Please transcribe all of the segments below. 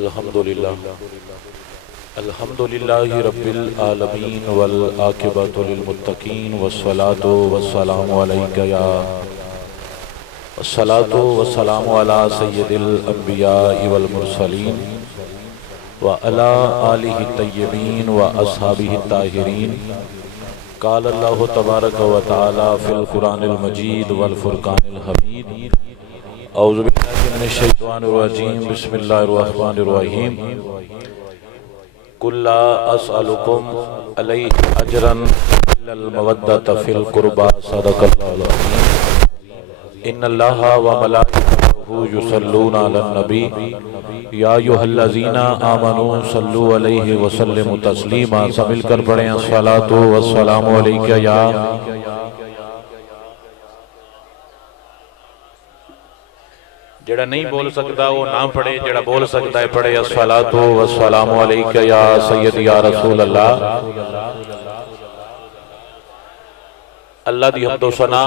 अल्हम्दुलिल्लाह अल्हम्दुलिल्लाहि रब्बिल आलमीन वल आकिबतु लिल मुत्तकीन वस्सलातु वस्सलामु अलैका या वस्सलातु वस्सलामु अला सय्यिदिल अंबियाइ वल मुरसलीन व अला आलिहि तय्यबीन व अस्हाबिहि ताहिरीन। क़ाल अल्लाहु तबारक व तआला फ़िल क़ुरानिल मजीद वल फ़ुरक़ानिल हमीद। औज़ु बिल्लाहि मिनश शैतानिर रजीम। बिस्मिल्लाहिर रहमानिर रहीम। कुल्ला अस्अलुकुम अलैहि अजरन इल्लल मवद्दत फ़िल क़ुरबा। सदक़ल्लाहुल अज़ीम। इन्नल्लाहा व मलाइकतहु युसल्लूना अलन नबी या अय्युहल्लज़ीना आमनू सल्लु अलैहि व सल्लिमू तस्लीमा। सब मिलकर पढ़ें अस्सलातु वस्सलामु अलैका या। जेड़ा नहीं बोल सकता वो ना पढ़े, जेड़ा बोल सकता है पढ़े अस्सलातु वस्सलामु अलैका या सय्यदी या रसूल अल्लाह। अल्लाह दी हम्दो सना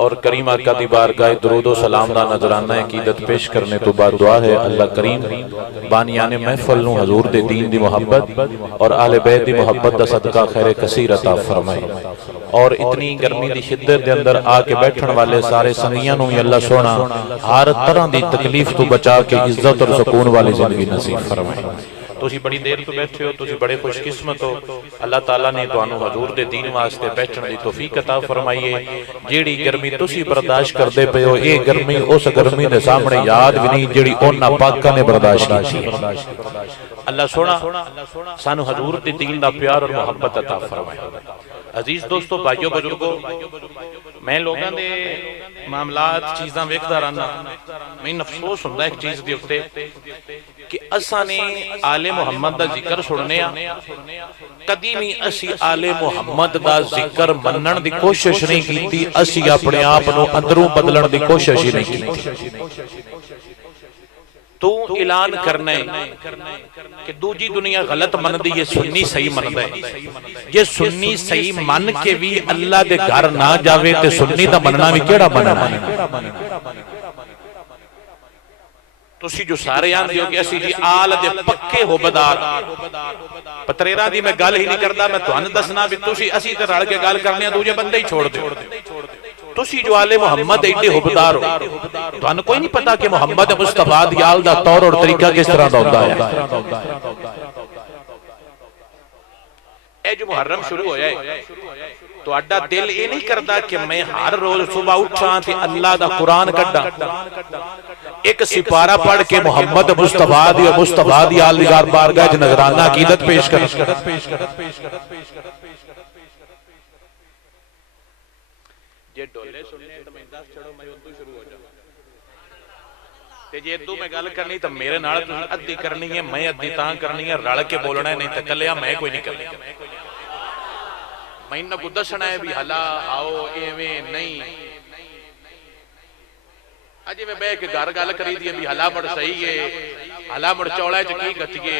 और करीम आका दी बारगाह दुरूद व सलाम दा नजराना अकीदत पेश करने तो बाद दुआ है अल्लाह करीम बानियाने महफल नूं हजूर दे दीन दी मोहब्बत और आहले बैत दी मोहब्बत दा सदका खैर कसीर अता फरमाए। और इतनी गर्मी दी शिद्दत दे अंदर आके बैठण वाले सारे संगियां नूं भी अल्लाह सोना हर तरह दी तकलीफ तो बचा के इज्जत और सुकून वाली जिंदगी नसीब फरमाए। तुसी बड़ी देर तो बैठे हो, तुसी बड़े खुशकिस्मत हो। अल्लाह ताला ने तुहानू हजूर दे दीन वास्ते बैठण दी तौफीक अता फरमाई है। जेड़ी गर्मी तुसी बर्दाश्त करदे पे हो, ये गर्मी उस गर्मी दे सामने याद भी नहीं जेड़ी उन्हां पाकां ने बर्दाश्त की है। अल्लाह सोना सानू हजूर दे दीन दा प्यार और मोहब्बत अता फरमाए। अजीज दोस्तों, भाइयों बुजुर्गों, मैं लोगों के मामलात चीज़ां वेखदा रहना, मैनूं अफसोस हुंदा एक चीज़ दे उत्ते कि असां ने आले मुहम्मद दा जिक्र सुनने कदी भी असी आले मुहम्मद दा जिक्र मनण दी कोशिश नहीं कीती। असी अपने आप नूं अंदरों बदलण दी कोशिश ही नहीं की। तू ऐलान करना है कि दूजी दुनिया गलत मनदी है, सुन्नी सही मनदा है। जे सुन्नी सही मन के भी अल्लाह दे घर ना जावे ते सुन्नी दा मनना भी केड़ा मनना है। तुसी जो सारे आंदे हो कि असी जी आल दे पक्के होबदार पतरेरा दी मैं गल ही नहीं करदा। मैं तुहानू दसना भी तुसी असी ते रल के गल करने दूजे बंदे ही छोड़ दो। तुसी जो आले मुहम्मद एडे हुबदार हो, तुहानू कोई नहीं पता कि मुहम्मद मुस्तफा दी आल दा तौर और तरीका किस तरह दा हुंदा है। ए जो मुहर्रम शुरू होया है, तुहाडा दिल ये नहीं करदा कि मैं हर रोज सुबह उठां ते अल्लाह दा कुरान कड्डा, एक सिपारा पढ़ के मोहम्मद मुस्तफा दी और मुस्तफा दी आल दी बारगाह च नजराना अकीदत पेश कर। जे डोले सुनने तो मैं 10 छड़ो मैं उदू शुरू हो जाऊं ते जे इदू मैं गल करनी तो मेरे नाल तुसीं अद्धी करनी है, मैं अद्धी तां करनी है। रल के बोलना है, नहीं तो कल्लिया मैं कोई नहीं करनी। मैनूं को दसना है भी हला आओ एवें नहीं। अजे मैं बह के घर गल करी दी भी हला मुड़ सही है, हला मुड़ चौला च की गतिए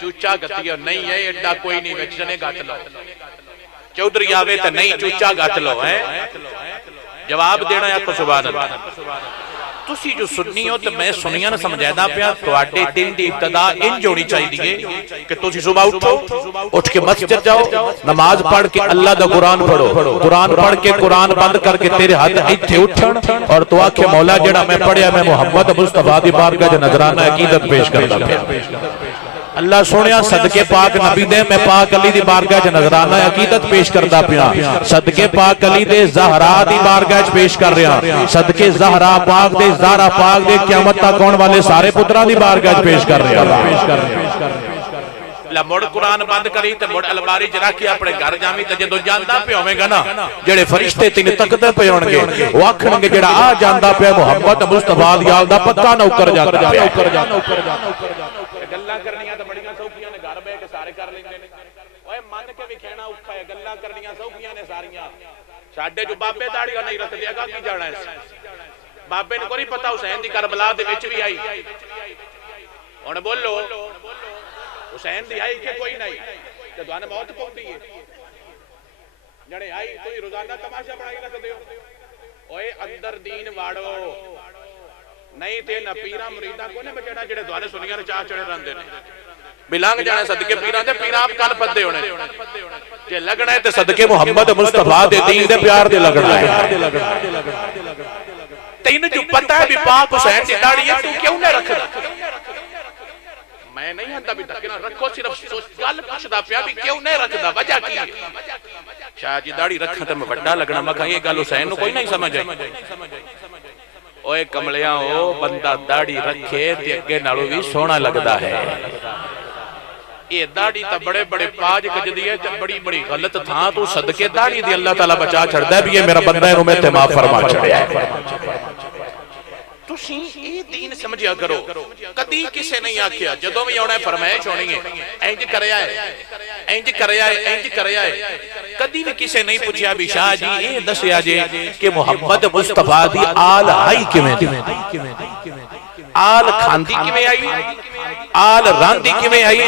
चूचा गतिए नहीं है, एडा कोई नहीं विच जने गट लो। चौधरी आवे तो नहीं चूचा गट लो है। जवाब देना है तो सुभान अल्लाह। तुसी जो सुन्नी हो तो मैं सुनिया ना समझादा पिया, तुहाडे दिन दी इब्तिदा इंज होनी चाहिए कि तुसी सुबह उठो, उठ के मस्जिद जाओ, नमाज पढ़ के अल्लाह दा कुरान पढ़ो, कुरान पढ़ के कुरान बंद करके तेरे हाथ इत्थे उठण और तू आखे मौला जेड़ा मैं पढ़िया मैं मोहम्मद मुस्तफा दी बारगाह च नजराना अकीदत पेश करदा पिया। अल्लाह सोनिया सदके पाक नबी दे मैं पाक अली दी बारगाह च नजराना अकीदत पेश करदा पिया। सदके पाक अली दे ज़हरा दी बारगाह च पेश कर रहा। सदके ज़हरा पाक दे ज़हरा पाक दे क़यामत तक आउण वाले सारे पुत्रां दी बारगाह च पेश कर रहा। ला मुड़ कुरान बंद करी ते मुड़ अलमारी च रख के अपने घर जावी ते जदों जांदा पे होवेगा ना जेड़े फरिश्ते तेन तकदे पे होणगे वो आखणगे जेड़ा आ जांदा पे मुहम्मद मुस्तफा दी आल दा पक्का नौकर जांदा पे। गल्लां करनियां तो बड़ियां सौखियां ने, घर बह के सारे कर लेंदे ने। ओए मन के भी कहना औखा है, गल्लां करनियां सौखियां ने सारियां। साडे जो बाबे दाड़ियां नहीं रखदे अगा की जाना है। बाबे नूं कोई पता हुसैन दी करबला दे विच भी आई। हुण बोलो हुसैन दी आई कि कोई नहीं ते तुहानू मौत पौंदी है। जड़े आई कोई रोजाना तमाशा बनाई रखदे हो। ओए अंदर दीन वाड़ो, नहीं तो ना पीरा मुरीदा को ने बचड़ा जेड़े द्वारे सुनिया ने चाह चढ़े रहंदे ने भी लंघ जाने सदके पीरा दे पीरा आप कल पद्दे होने जे लगना है ते सदके मुहम्मद मुस्तफा दे दीन दे प्यार दे लगना है तैनू जो पता है भी पाक हुसैन दी दाढ़ी है तू क्यों नहीं रखदा मैं नहीं आंदा भी धक्के ना रखो सिर्फ गल पुछदा पिया भी क्यों नहीं रखदा वजह की है शाह जी दाढ़ी रखा ते मैं बड़ा लगना मैं कहा ये गल हुसैन नु कोई नहीं समझ आई ओए कमलिया ओ बंदा दाढ़ी रखे ते अगे नालों भी सोहना लगदा है ये दाढ़ी तो बड़े बड़े पाज गजदी है जब बड़ी बड़ी गलत था तो सदके दाढ़ी दी अल्लाह ताला बचा छड़दा है भी ये मेरा बंदा इनु मैं ते माफ फरमा छड़या है तुसी ये दीन समझिया करो कदी किसे नहीं आखिया जदों भी आउणा फरमाइश होनी है इंज करया है इंज करया है इंज करया है कदी भी किसे नहीं पूछया भी शाह जी ये दसया जे कि मोहम्मद मुस्तफा दी आल हाई किवें दी आल खांदी किवें आई आल रांदी किवें आई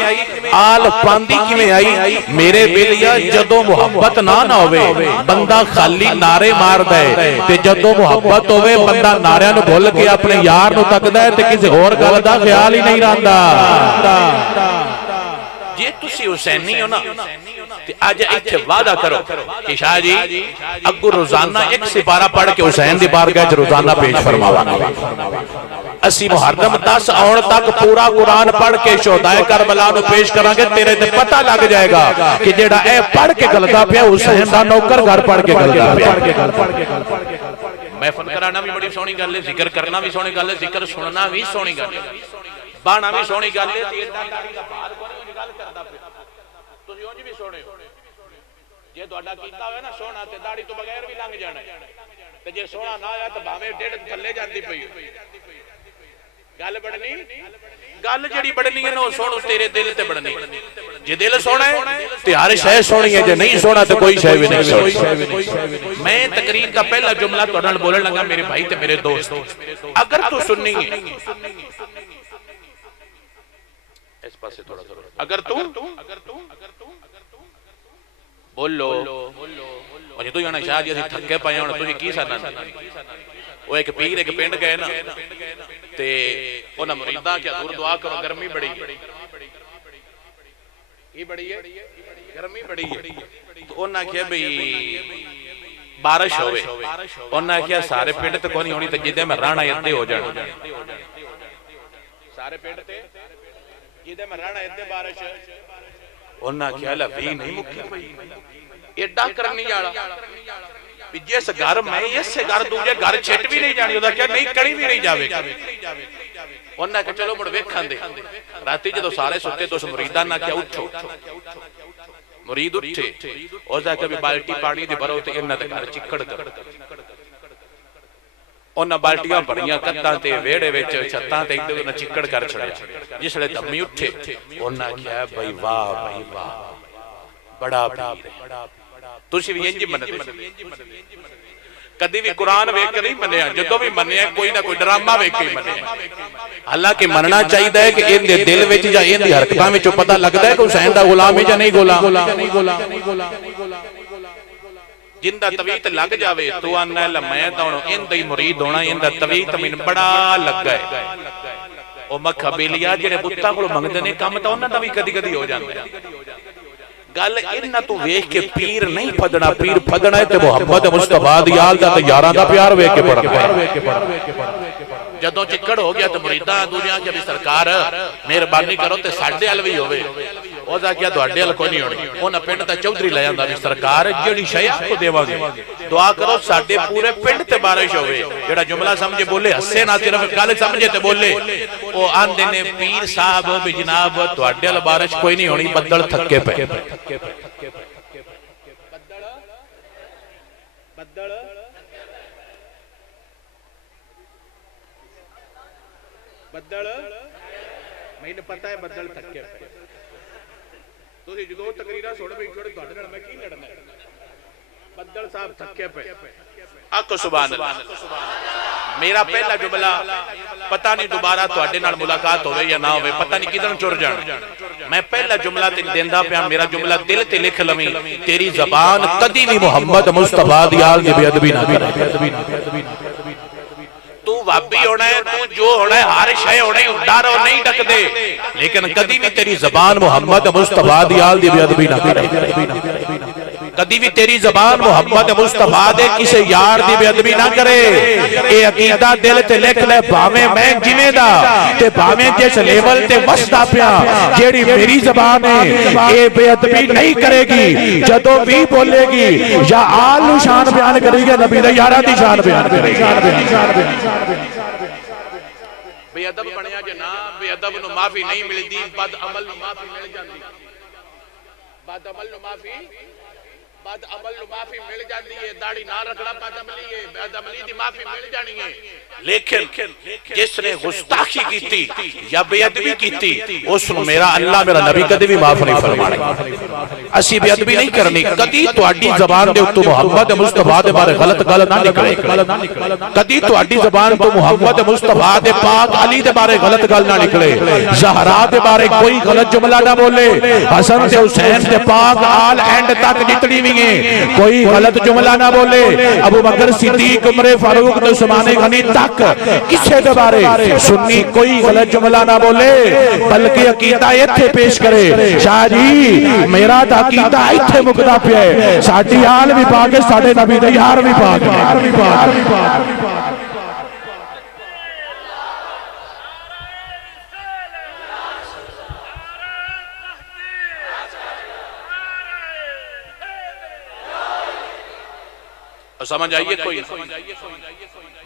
आल पांदी किवें आई मेरे बेलिया जदों मोहब्बत ना ना होवे बंदा खाली नारे मारदा है ते जदों मोहब्बत होवे बंदा नारियां नु भुल के अपने यार नु तकदा है ते किसी होर गल दा ख्याल ही नहीं रखदा जे तुसी हुसैनी हो ना ते आज इत्थे वादा करो कि शाह जी अगू रोजाना एक सिपारा पढ़ के हुसैन दी बारगाह च रोजाना पेश फरमावांगे असी मुहर्रम 10 आउण तक पूरा कुरान पढ़ के शोहदाए करबला नु पेश करांगे तेरे ते पता लग जाएगा कि जेड़ा ए पढ़ के गलदा पिया हुसैन दा नौकर घर पढ़ के गलदा पिया महफिल कराना भी बड़ी सोहनी गल है जिक्र करना भी सोहनी गल है जिक्र सुनना भी सोहनी गल है बाणा भी सोहनी गल है ते इदा दाढ़ी दा भार कोई गल करदा पिया तुसी उंज भी सोहने हो जे ਤੁਹਾਡਾ ਕੀਤਾ ਹੋਵੇ ਨਾ ਸੋਹਣਾ ਤੇ ਦਾੜੀ ਤੋਂ ਬਗੈਰ ਵੀ ਲੰਘ ਜਾਣਾ ਤੇ ਜੇ ਸੋਹਣਾ ਨਾ ਆਇਆ ਤਾਂ ਭਾਵੇਂ ਡੇਢ ਥੱਲੇ ਜਾਂਦੀ ਪਈ गल बढ़नी गल जड़ी बढ़नी है ना सुन तेरे दिल ते बढ़नी जे दिल सोना है ते हर शय सोनी है जे नहीं सोना तो कोई शय भी नहीं सोनी मैं तकरीर का पहला जुमला तुहाडे नाल बोलण लगा मेरे भाई ते मेरे दोस्त अगर तू सुन्नी है इस पासे थोड़ा थोड़ा अगर तू बोलो और जे तू जाना शाह जी असि थके पए हुण तुसीं की साडा वो एक पीर एक पिंड गए ना ते उन्हां मुरीदां क्या दूर दुआ करो गर्मी बड़ी ये बड़ी है गर्मी बड़ी है तो उन्हां आख्या भई बारिश होवे उन्हां आख्या सारे पिंड ते कोई नहीं होनी ते जिदे मैं रहना इत्थे हो जाण सारे पिंड ते जिदे मैं रहना इत्थे बारिश उन्हां आख्या ला भी नहीं मुक्की भई एडा करनी वाला जिस घर मैं इस घर दूजे घर छिट भी नहीं जानी ओदा क्या नहीं कड़ी भी नहीं जावेगी उन्हें कहा चलो मुड़ वेखण दे राती जदों सारे सुते तो उस मुरीदा ने क्या उठो मुरीद उठे ओदा कभी बाल्टी पानी दी भरो ते इन्हां दे घर चिक्कड़ कर उन्हां बाल्टियां भरियां कंधां ते वेड़े विच छत्तां ते इधर उन्हां चिक्कड़ कर छड़िया जिसले धम्मी उठे उन्हां कहा भाई वाह बड़ा पीर तुसी भी इंज मनदे कदी भी कुरान वेख के नहीं मन्निया जदों भी मन्निया कोई ना कोई ड्रामा वेख के मन्निया हालांकि मनना चाहिए कि इहदे दिल विच जां इहदी हरकतां विचों पता लगदा है कि हुसैन दा गुलाम है जां नहीं गुलाम जिंदा तवीत लग जावे तो आना ला मैं तां हुण इंदा ही मुरीद होना इंदा तवीत मैनूं बड़ा लगा है ओ मक्खा बेलिया जेड़े बुत्तां कोलों मंगदे ने काम तां उन्हां दा भी कदी-कदी हो जांदा है गल इन्हां तू वेख के पीर नहीं फदना पीर फदना है ते मोहम्मद मुस्तफा दी आल दा ते यारां दा प्यार वेख के पढ़ना जदों चिक्कड़ हो गया तो मुरीदां दूजियां कि सरकार मेहरबानी करो ते साडे अल भी होवे ओदा क्या तुहाडे अल कोई नहीं होनी उन्हां पिंड दा चौधरी ले आंदा भी सरकार जेड़ी शय आपको देवांगे दुआ करो साडे पूरे पिंड ते बारिश होवे जेड़ा जुमला समझे बोले हस्से ना सिर्फ गल समझे ते बोले ओ आंदे ने पीर साहब भी जनाब तुहाडे अल बारिश कोई नहीं होनी बदल थके पे बदल मैंने पता है बदल थके पे तुसीं जो तकरीरा सुन भी छोड़ तुहाडे नाल मैं की लड़ना बदल साहब थके पे आखो सुभान अल्लाह मेरा पहला जुमला पता नहीं दोबारा तुहाडे नाल मुलाकात होवे या ना होवे पता नहीं किधर चुर जाना मैं पहला जुमला तेन देंदा पिया मेरा जुमला दिल ते लिख लवी तेरी ज़बान कदी भी मोहम्मद मुस्तफा दी आल दी बेअदबी ना तू भाभी होना है, तू जो होना है, हर शय होना ही डर और नहीं डकदे, लेकिन कदी भी तेरी जबान मुहम्मद मुस्तफा दी आल दी बेअदबी ना करे, कदी भी तेरी जबान मुहम्मद मुस्तफा दे किसी यार दी बेअदबी ना करे। ये अकीदा दिल ते लिख ले, भावें मैं जिवें दा ते भावें जिस लेवल ते वसदा पिया, जेड़ी मेरी जबान है ये बेअदबी नहीं करेगी। जदों भी बोलेगी या आल नु शान बयान करेगी, नबी दे यारां दी शान बयान करेगी। बेअदब बनया जे ना, बेअदब नु माफी नहीं मिलदी, बद अमल नु माफी मिल जांदी, बद अमल नु माफी मिल जाती है। दाढ़ी ना रखना बदअमली है, बदअमली दी माफी मिल जानी है। लेकिन जिसने गुस्ताखी की या बेअदबी की, उसनु मेरा अल्लाह मेरा नबी कभी भी माफ नहीं फरमाएगा। असी बेअदबी नहीं करनी, कदी तुहाडी ज़बान दे उत्तों मुहम्मद मुस्तफा दे बारे गलत गल ना निकले, कदी तुहाडी ज़बान तो मुहम्मद मुस्तफा दे पाक अली दे बारे गलत गल ना निकले, ज़हरा दे बारे कोई गलत जुमला ना बोले, हसन ते हुसैन दे पाक आल एंड तक जितनी भी कोई गलत जुमला ना बोले, अबू बकर सिद्दीक उमर फारूक तो उस्मान गनी तक किसी के बारे सुन्नी कोई गलत जुमला ना बोले, बल्कि अकीदा इत्थे पेश करे। शाह जी मेरा तो अकीदा इत्थे मुकदा पिया है, साडी आल भी पाक है, साडे नबी दे यार भी पाक है। समझ आइए कोई?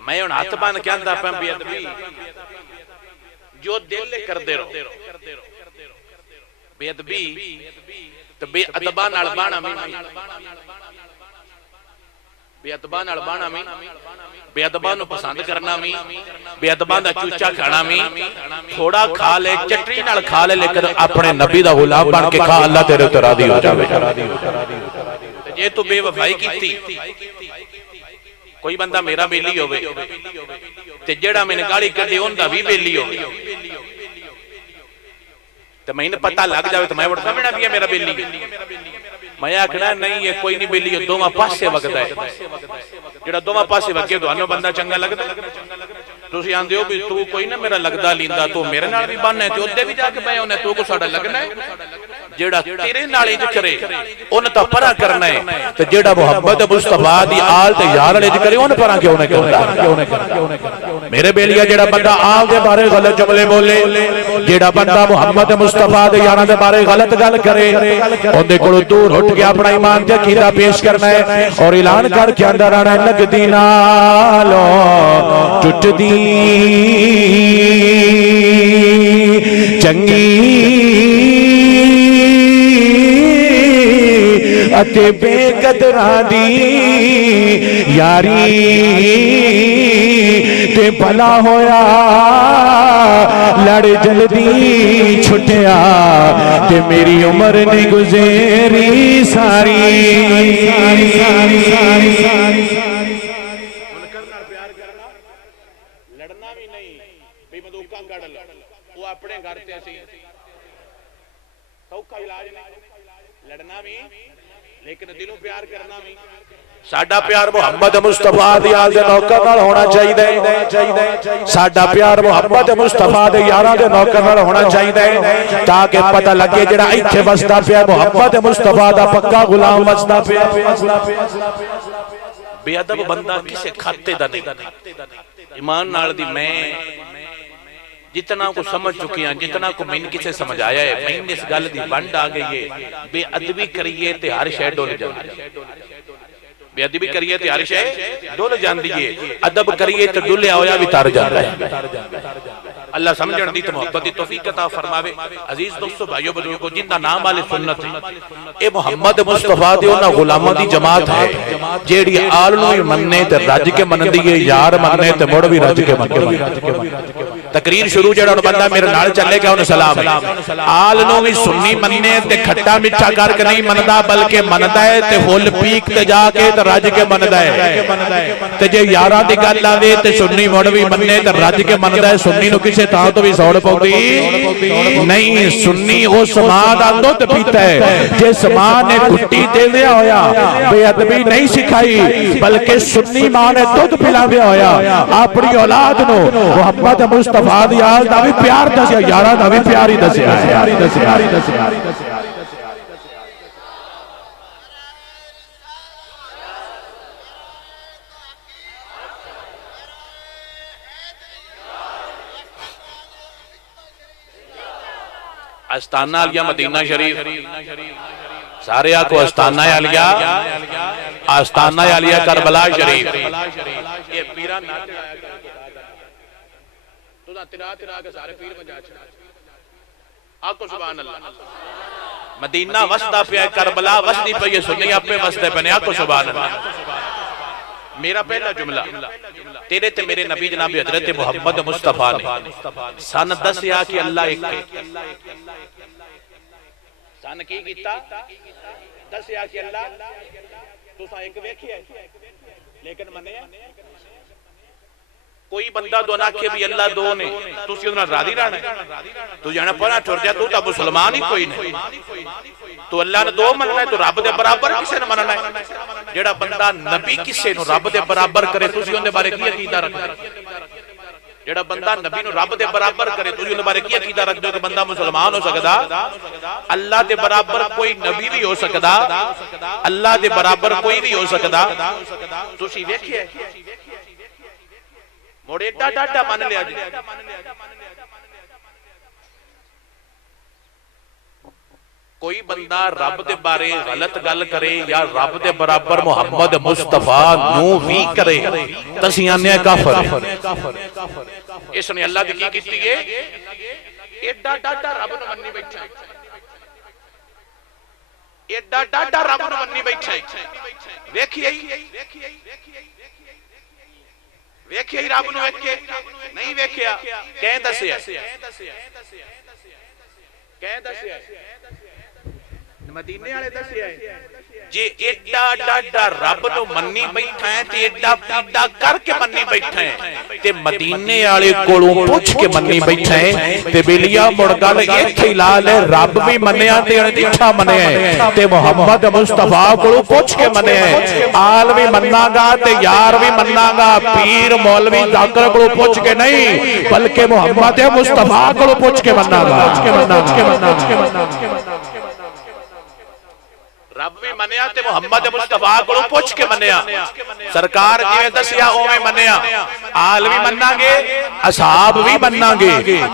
मैं हुण हथ बन के आंदा पां बेअदबी जो दिल कर दे रहो, बेअदबी ते बेअदबा नाल बाणा भी, बेअदबा नाल बाणा भी, बेअदबा नूं पसंद करना भी, बेअदबा दा चूचा खाना भी, थोड़ा खा ले चटनी नाल खा ले, लेकिन अपने नबी दा गुलाम बन के खा, अल्लाह तेरे ते राजी हो जावे। जे तू बेवफाई कीती, कोई बंदा मेरा बेली होवे ते जेड़ा मैंने गाली कढी उनदा भी बेली होवे ते मैंने पता लग जावे तो मैं वड़ समझना भी है मेरा बेली, मैं आखना नहीं ये कोई नहीं बेली, दोवां पासे वगदा है, जेड़ा दोवां पासे वगे तुहानू बंदा चंगा लगदा, तुसीं आंदे हो भी तू कोई ना मेरा लगदा लींदा, तू मेरे नाल भी बन है ते ओदे भी जाके पए होने, तू को साडा लगना है। जेड़ा तेरे नाल इंज करे उन तां परा करना है, ते जेड़ा मुहम्मद मुस्तफा दी आल ते यार इंज करे उन परा क्यों नहीं करदा। मेरे बेलिया जेड़ा बंदा आल दे बारे गलत जुमले बोले, जेड़ा बंदा मुहम्मद मुस्तफा दे यारां दे बारे गलत गल करे, उनदे कोलों दूर हट के अपना ईमान ते अकीदा पेश करना है और ऐलान करके अंदर आना, लगदी नालों टुटदी चंगी अते बेकदरां दी यारी ते भला होया लड़ जल्दी छुटिया ते मेरी उम्र ने गुज़ेरी सारी। लड़ना भी नहीं, बेबंदूका कड़ लो, वो अपने घर ते असीं सौखा इलाज नहीं, लड़ना भी लेकिन दिलों प्यार करना भी। साडा प्यार मुहम्मद मुस्तफा दी आल दे नौकर नाल होना चाहिए, साडा प्यार मुहम्मद मुस्तफा दे यारां दे नौकर नाल होना चाहिए, ताकि पता लगे जेड़ा इत्थे वसदा पिया मुहम्मद मुस्तफा दा पक्का गुलाम वसदा पिया। बेअदब बंदा किसे खाते दा नहीं, ईमान नाल दी मैं जितना को समझ चुकी हैं, जितना को मैंने किसे समझाया है, मैंने इस गल दी बंड आ गई है। बेअदबी करिए ते हर शय डुल जांदी है, बेअदबी करिए ते हर शय डुल जांदी है, अदब करिए ते डुलिया होया भी तर जांदा है। अल्लाह समझण दी ते मोहब्बत दी तौफीक अता फरमावे। अजीज दोस्तों भाइयों बुजुर्गों, जिंदा नाम वाले सुन्नत है ए मोहम्मद मुस्तफा दे उन्हां गुलामां दी जमात है जेड़ी आल नूं मनने ते रज के मनदी है, यार मनने ते मुड़ भी रज के मनदी है। तकरीर शुरू जो बंदा मेरे नाल चले गया उन्हें सलाम आल नूं भी सुन्नी मन्ने ते खट्टा मिठा करके नहीं मनदा बल्कि मनदा है ते फुल पीक ते जाके ते रज के मनदा है ते जे यारां दी गल आवे ते सुन्नी मुड़ भी मन्ने ते रज के मनदा है सुन्नी नूं किसे थां तो भी सौड़ पौंदी नहीं सुन्नी उस मां दा दुध पीता है जिस मां ने गुट्टी दे दिया होया बेअदबी नहीं सिखाई बल्कि सुन्नी मां ने दुध पिला दिया होया अपनी औलाद नूं मुहम्मद मुस्तफा दी आल दा भी प्यार दसिया यारां दा भी प्यार ही दसिया अस्ताना आलिया मदीना शरीफ सारे को अस्ताना आलिया आस्ताना आलिया करबला शरीफ ये पीरा नाते तो ना तिरा तिरा के सारे पीर बजा छड़ा आको सुभान अल्लाह मदीना वसदा पे करबला वसदी पे ये सुन्नी आपे वसदे पे आको सुभान अल्लाह मेरा पहला जुमला तेरे ते मेरे नबी जनाब हजरत मोहम्मद मुस्तफा ने सन दसिया कि अल्लाह एक सन की कीता दसिया कि अल्लाह तुसा एक वेखिया लेकिन मने कोई बंदा दो ना के भी अल्लाह दो ने तुसी उदे नाल राजी रहना तू जाना परा टुर जा तू तां मुसलमान ही कोई नहीं तू अल्लाह ने दो मनना है तू रब दे बराबर किसे ने मनना है जेड़ा बंदा नबी किसे नु रब दे बराबर करे तुसी उनदे बारे की अकीदा रखदे जेड़ा बंदा नबी नु रब दे बराबर करे तुसी उनदे बारे की अकीदा रखदे कि बंदा मुसलमान हो सकदा अल्लाह दे बराबर कोई नबी भी हो सकदा अल्लाह दे बराबर कोई भी हो सकदा तुसी वेखिए मोड़े डाडा मान लिया जी कोई बंदा रब दे बारे गलत गल करे या रब दे बराबर मुहम्मद मुस्तफा नू भी करे तसियाने काफिर इसने अल्लाह दी की कीती है एडा डाडा रब नू मन्नी बैठा है एडा डाडा रब नू मन्नी बैठा है वेखिए वेखिए रब नू वेखे नहीं वेखिया कह दसिया मदीने वाले दसिया जे एडा डाडा रब नु मन्नी बैठा है ते एडा पीडा करके मन्नी बैठा है ते मदीने वाले कोलों पूछ के मन्नी बैठा है ते बेलिया मुड़ गल इथे ला ले रब भी मन्निया ते अनदिठा मन्निया ते मोहम्मद मुस्तफा कोलों पूछ के मन्निया आल भी मन्नागा ते यार भी मन्नागा पीर मौलवी जाकर कोलों पूछ के नहीं बल्कि मोहम्मद मुस्तफा कोलों पूछ के मन्नागा रब भी मनिया ते मोहम्मद मुस्तफा कोलों पूछ के मनिया सरकार जिवें दसिया ओवें मनिया आल भी मन्नांगे असहाब भी मन्नांगे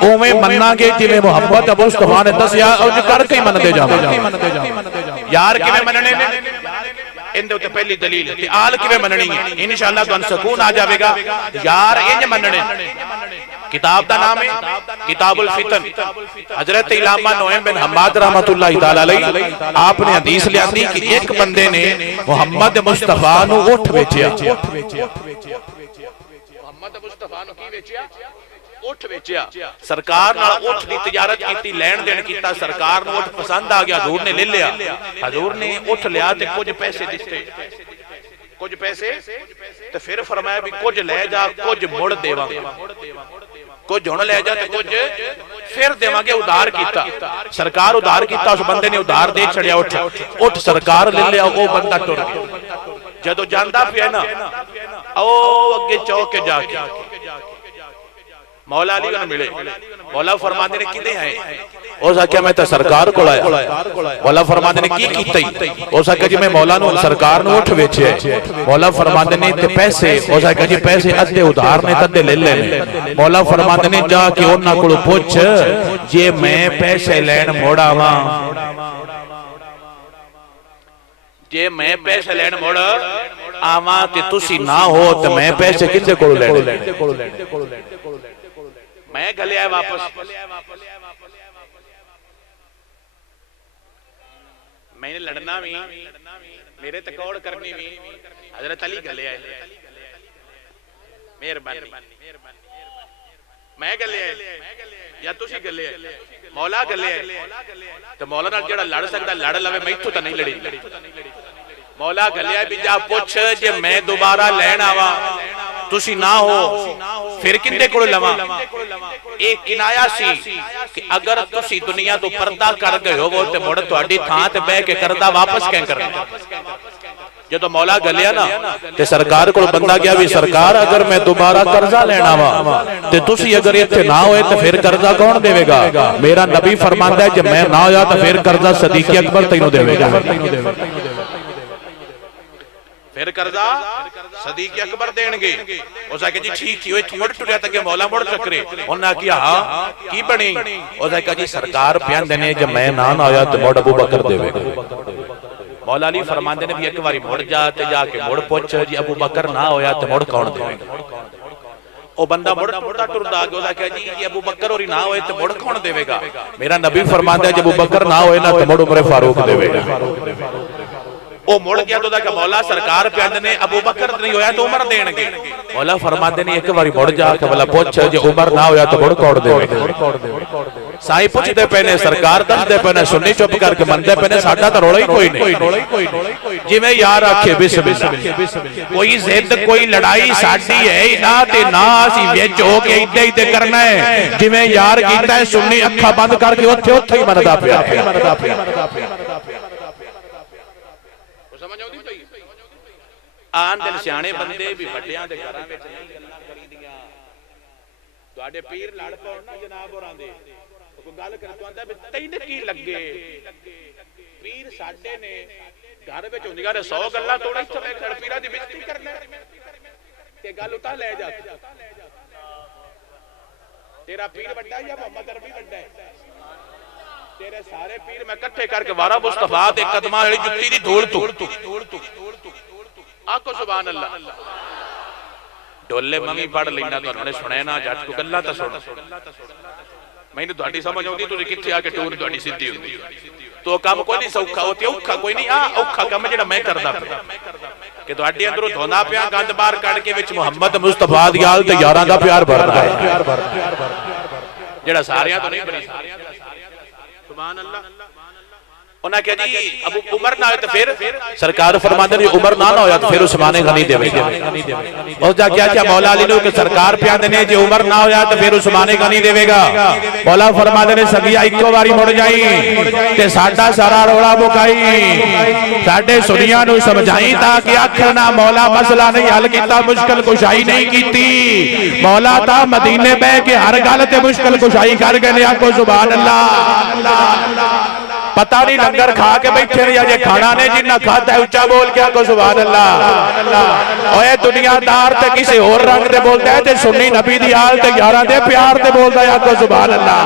ओवें मन्नांगे जिवें मोहम्मद मुस्तफा ने दसिया उज करके ही मनदे जावांगे यार किवें मनने ने इंदे उते पहली दलील ते आल किवें मननी है इंशाअल्लाह तुहानू सुकून आ जाएगा यार इंज मनने किताब का नाम है किताबुल फितन हजरत इलामा नोएम बिन हम्माद रहमतुल्लाह तआला अलैहि आपने हदीस लियाती कि एक बंदे ने मोहम्मद मुस्तफा नु उठ बेचिया मोहम्मद मुस्तफा नु की बेचिया उठ बेचिया सरकार नाल उठ दी तिजारत कीती लेन देन कीता सरकार नु उठ पसंद आ गया हजूर ने ले लिया हजूर ने उठ लिया ते कुछ पैसे दिते कुछ पैसे ते फिर फरमाया भी कुछ ले जा कुछ मुड़ देवांगा कुछ हुण ले जा ते कुछ फिर देवांगे उधार कीता सरकार उधार कीता उस बंदे ने उधार दे छड़िया उठ सरकार ले लिया वो बंदा टुर गया जदों जांदा पिया ना ओ अगे चौक के जाके मौला अली नूं मिले मौला फरमांदे ने किदे आए उस आख्या मैं तो सरकार को आया मौला फरमांदे ने की कीता उस आख्या जी मैं मौला नूं सरकार नूं उठ वेचे मौला फरमांदे ने ते पैसे उस आख्या जी पैसे अद्धे उधार ने अद्धे ले ले मौला फरमांदे ने जाके उन्हां कोलों पुछ जे मैं पैसे लैण मुड़ आवां जे मैं पैसे लैण मुड़ आवां ते तुसी ना हो ते मैं पैसे किदे कोलों लैणे मैं गलिया वापस मैंने लड़ना भी मेरे तकौड़ करनी भी हजरत अली गले आए मेहरबानी मैं गलिया या तुसी गलिया मौला गलिया तो मौला नाल जेड़ा लड़ सकदा लड़ लवे, मैथों तो नहीं लड़ी। मौला गलिया भी जा पुछ जे मैं दोबारा लैन आवा तुसी ना हो फिर किंदे कोल लवां। एक किनाया सी कि अगर तुसी दुनिया तो पर्दा कर गए हो ते मुड़ तुहाडी थां ते बैठ के करदा वापस कैं करना। जो मौला गलिया ना ते सरकार को बंदा गया भी सरकार अगर मैं दोबारा कर्जा लेना वा ते तुसी अगर इत्थे ना होए तो फिर कर्जा कौन देवेगा। मेरा नबी फरमांदा है जे मैं ना होया तो फिर कर्जा सदीक अकबर तैनूं देवेगा। फिर कर्जा सदीक अकबर देणगे। उस आके जी ठीक थी इत्थों मुड़ टुरिया तक मौला मुड़ चक्रे। उन्हें आखिया हां की बनी। उस आके जी सरकार प्यांदे ने जे मैं ना होया तो मुड़ अबू बकर देवेगा। मौला अली फरमांदे ने भी एक बारी मुड़ जा ते जाके मुड़ पुछ जी अबू बकर ना होया तो मुड़ कौन देवेगा। ओ बंदा मुड़ टुरदा टुरदा आ गया कि जी अबू बकर होरी ना होए तो मुड़ कौन देवेगा। मेरा नबी फरमांदा है जे अबू बकर ना होए ना तो मुड़ उमर फारूक देवेगा। ओ मुड़ गया तो दा मौला सरकार प्यांदे ने अबू बकर नहीं होया तो उमर देणगे। मौला फरमांदे ने एक बारी मुड़ जा के भला पुछ जे उमर ना होया तो मुड़ कौन देवेगा। साईं पुछदे पे ने सरकार दसदे पे ने सुन्नी चुप करके मनदे पे ने साडा तो रोला ही कोई नहीं। जिवें यार आखे बिस्मिल्लाह कोई जिद कोई लड़ाई साडी है ही ना ते ना असीं विच हो के इद्दां ही ते करना है। जिवें यार कीता है सुन्नी अखां बंद करके ओथे ओथे ही मनदा पिया। आन दिल सियाणे बंदे भी वड्डियां दे घरां विच नहीं गल्लां करीदियां। तुहाडे पीर लड़ पौण ना जनाब होरां दे कोई गल करे तो आंदा भी तैनूं की लगे। पीर साडे ने घर विच हुंदियां ने 100 गल्लां तोड़ा इत्थे बैठ के पीरां दी बेइज्जती करना ते गल उता ले जा। तेरा पीर वड्डा या मोहम्मद अरबी वड्डा है। तेरे सारे पीर मैं इकट्ठे करके वारा मुस्तफा दे कदमां वाली जुत्ती दी धूल तू आखो सुभान अल्लाह। डोले ममी पढ़ लेना तो उन्होंने सुने ना जट को गल्ला तो सुन मैंने तुहाडी समझ आउंदी तुसीं कित्थे आके टूर तुहाडी सिद्धी हुंदी। तो काम कोई नहीं सौखा होती औखा कोई नहीं। आ औखा काम जेड़ा मैं करदा कि तुहाडे अंदरों धोना पिया गंद बाहर कढ के विच मुहम्मद मुस्तफा दी आल ते यारां दा प्यार भरदा है जेड़ा सारियां तो नहीं बनी। सुभान अल्लाह। उन्हें कहा जी अबू उमर ना हो तो फिर सरकार फरमाते ने उमर ना होया तो फिर उस्मान गनी देवेगा। और जा क्या मौला अली ने सरकार प्यादे ने जे उमर ना होया तो फिर उस्मान गनी देवेगा। मौला फरमाते ने सगिया इक्को बारी मुड़ जाई ते साडा सारा रोला मुकाई साडे सुनियां नु समझाई ताकि आखर ना मौला मसला नहीं हल कीता मुश्किल कुशाई नहीं कीती। मौला ता मदीने बह के हर गल ते मुश्किल कुशाई कर गए। आखो सुभान अल्लाह। पता नहीं लंगर खा के बैठे ने जे खाना ने जिन्ना खाता है उच्चा बोल के आखो सुभान अल्लाह। ओए दुनियादार ते किसी और रंग दे बोलदा है ते सुन्नी नबी दी आल ते यारां दे प्यार ते बोलदा है आखो सुभान अल्लाह।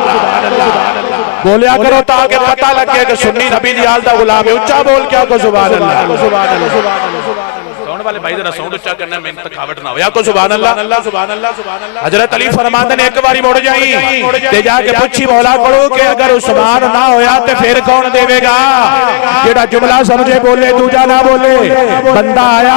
बोलिया करो ताकि पता लगे कि सुन्नी नबी दी आल दा गुलाम है। उच्चा बोल के आखो सुभान अल्लाह। सुन वाले भाई जरा साउंड उच्चा करना मेहनत थकावट ना हो। आखो सुभान अल्लाह। हजरत अली फरमाते ने एक बारी मुड़ जाई ते जाके पूछी मौला कोलो कि अगर उस्मान ना होया ते फिर कौन देवेगा। जेड़ा जुमला समझे बोले दूजा ना बोले। बंदा आया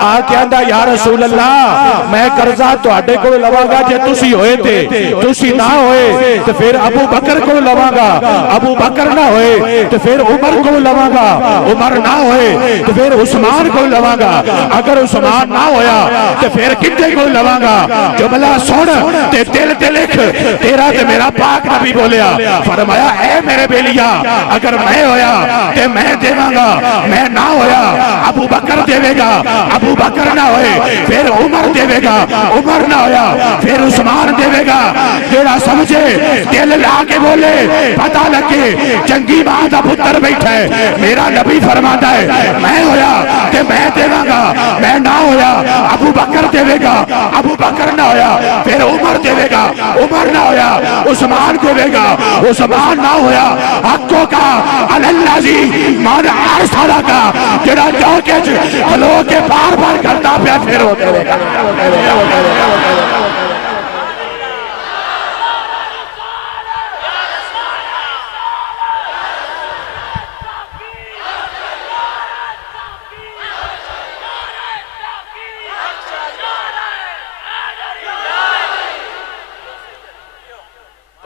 आ कहंदा या रसूल अल्लाह मैं कर्जा तुहाडे कोल लवांगा जे तुसी होए ते तुसी ना होए ते फिर अबू बकर कोल लवांगा। अबू बकर ना होए ते फिर उमर कोल लवांगा। उमर ना होए ते फिर उस्मान कोल लवांगा। अगर उस्मान ना होया ते फिर किथे कोल लवांगा। जुमला सुन ते दिल ते लिख तेरा ते मेरा पाक नबी बोलिया फरमाया ए मेरे बेलिया अगर मैं होया ते मैं देवांगा। मैं ना होया अबू बकर देवेगा। अबू बकर ना होए फिर उमर देवेगा। उमर ना होया फिर उस्मान देवेगा। जेड़ा समझे दिल ला के बोले पता लगे चंगी मां दा पुत्र बैठा है। मेरा नबी फरमाता है मैं होया ते मैं देवांगा। मैं ना होया अबू बकर देवेगा। अबू बकर ना होया फिर उमर देवेगा। उमर ना होया उस्मान देवेगा। उस्मान ना होया हक्को का अल्लाजी मान आरसाला का जेड़ा चौके च खलो के बार बार करता पिया फिर हो देवेगा।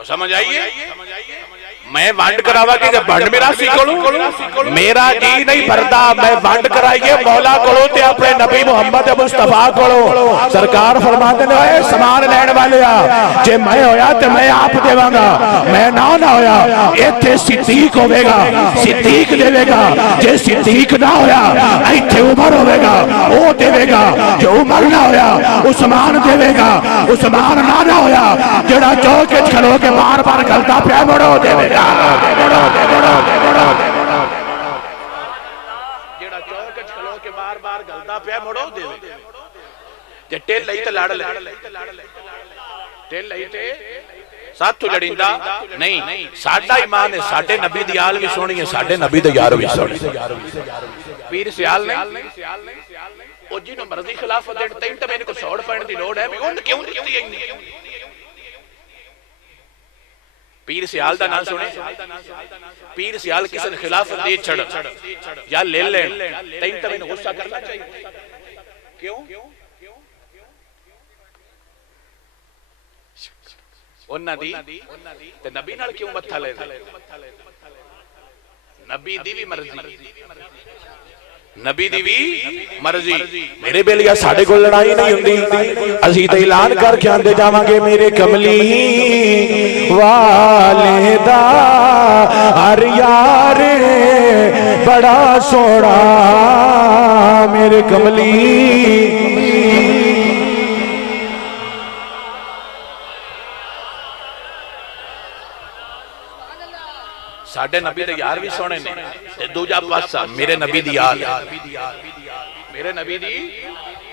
समझ आइए, मैं वंड करावा कि वंड मेरा सी को मेरा जी नहीं भरदा, मैं वंड कराइए मौला को ते अपने नबी मुहम्मद मुस्तफा को। सरकार फरमाते ने समान लैण वाले जे मैं होया ते मैं आप देवांगा, मैं ना होया इत्थे सिद्दीक होवेगा, सिद्दीक देवेगा। जे सिद्दीक ना होया इत्थे उमर होवेगा, ओ देवेगा। जो उमर ना होया उस्मान देवेगा, उस्मान ना होया जेड़ा चौक च खलो के बार बार गलता पिया मोड़ो देवेगा। जेड़ा चौक च खलो के बार बार गलता पिया मोड़ो देवेगा। जे टेल लई ते लड़ ले, टेल लई ते साथों लड़ींदा नहीं। साडा ईमान है, साडे नबी दी आल भी सोहनी है, साडे नबी दे यार भी सोहनी। पीर सियाल ने ओ जिन्हों मर्जी खिलाफत देण तैन ते मैंने को सौड़ पैण दी लोड़ है भी उन क्यों दित्ती है। पीर सियाल दा नाम सुने, पीर सियाल किसी ने खिलाफत दे छड़ या ले लेन तैन ते मैंने गुस्सा करना चाहिए। क्यों? उन्हां दी ते नबी नाल क्यों मत्था ले? नबी दी भी मर्जी, नबी दी भी मर्जी। मेरे बेलिया साडे कोल लड़ाई नहीं हुंदी, असीं ते ऐलान करके आंदे जावांगे मेरे कमली वाले दा हर यार बड़ा सोहना मेरे कमली। साडे नबी दे यार भी सोहने ने ते दूजा पासा मेरे नबी दी यार, मेरे नबी दी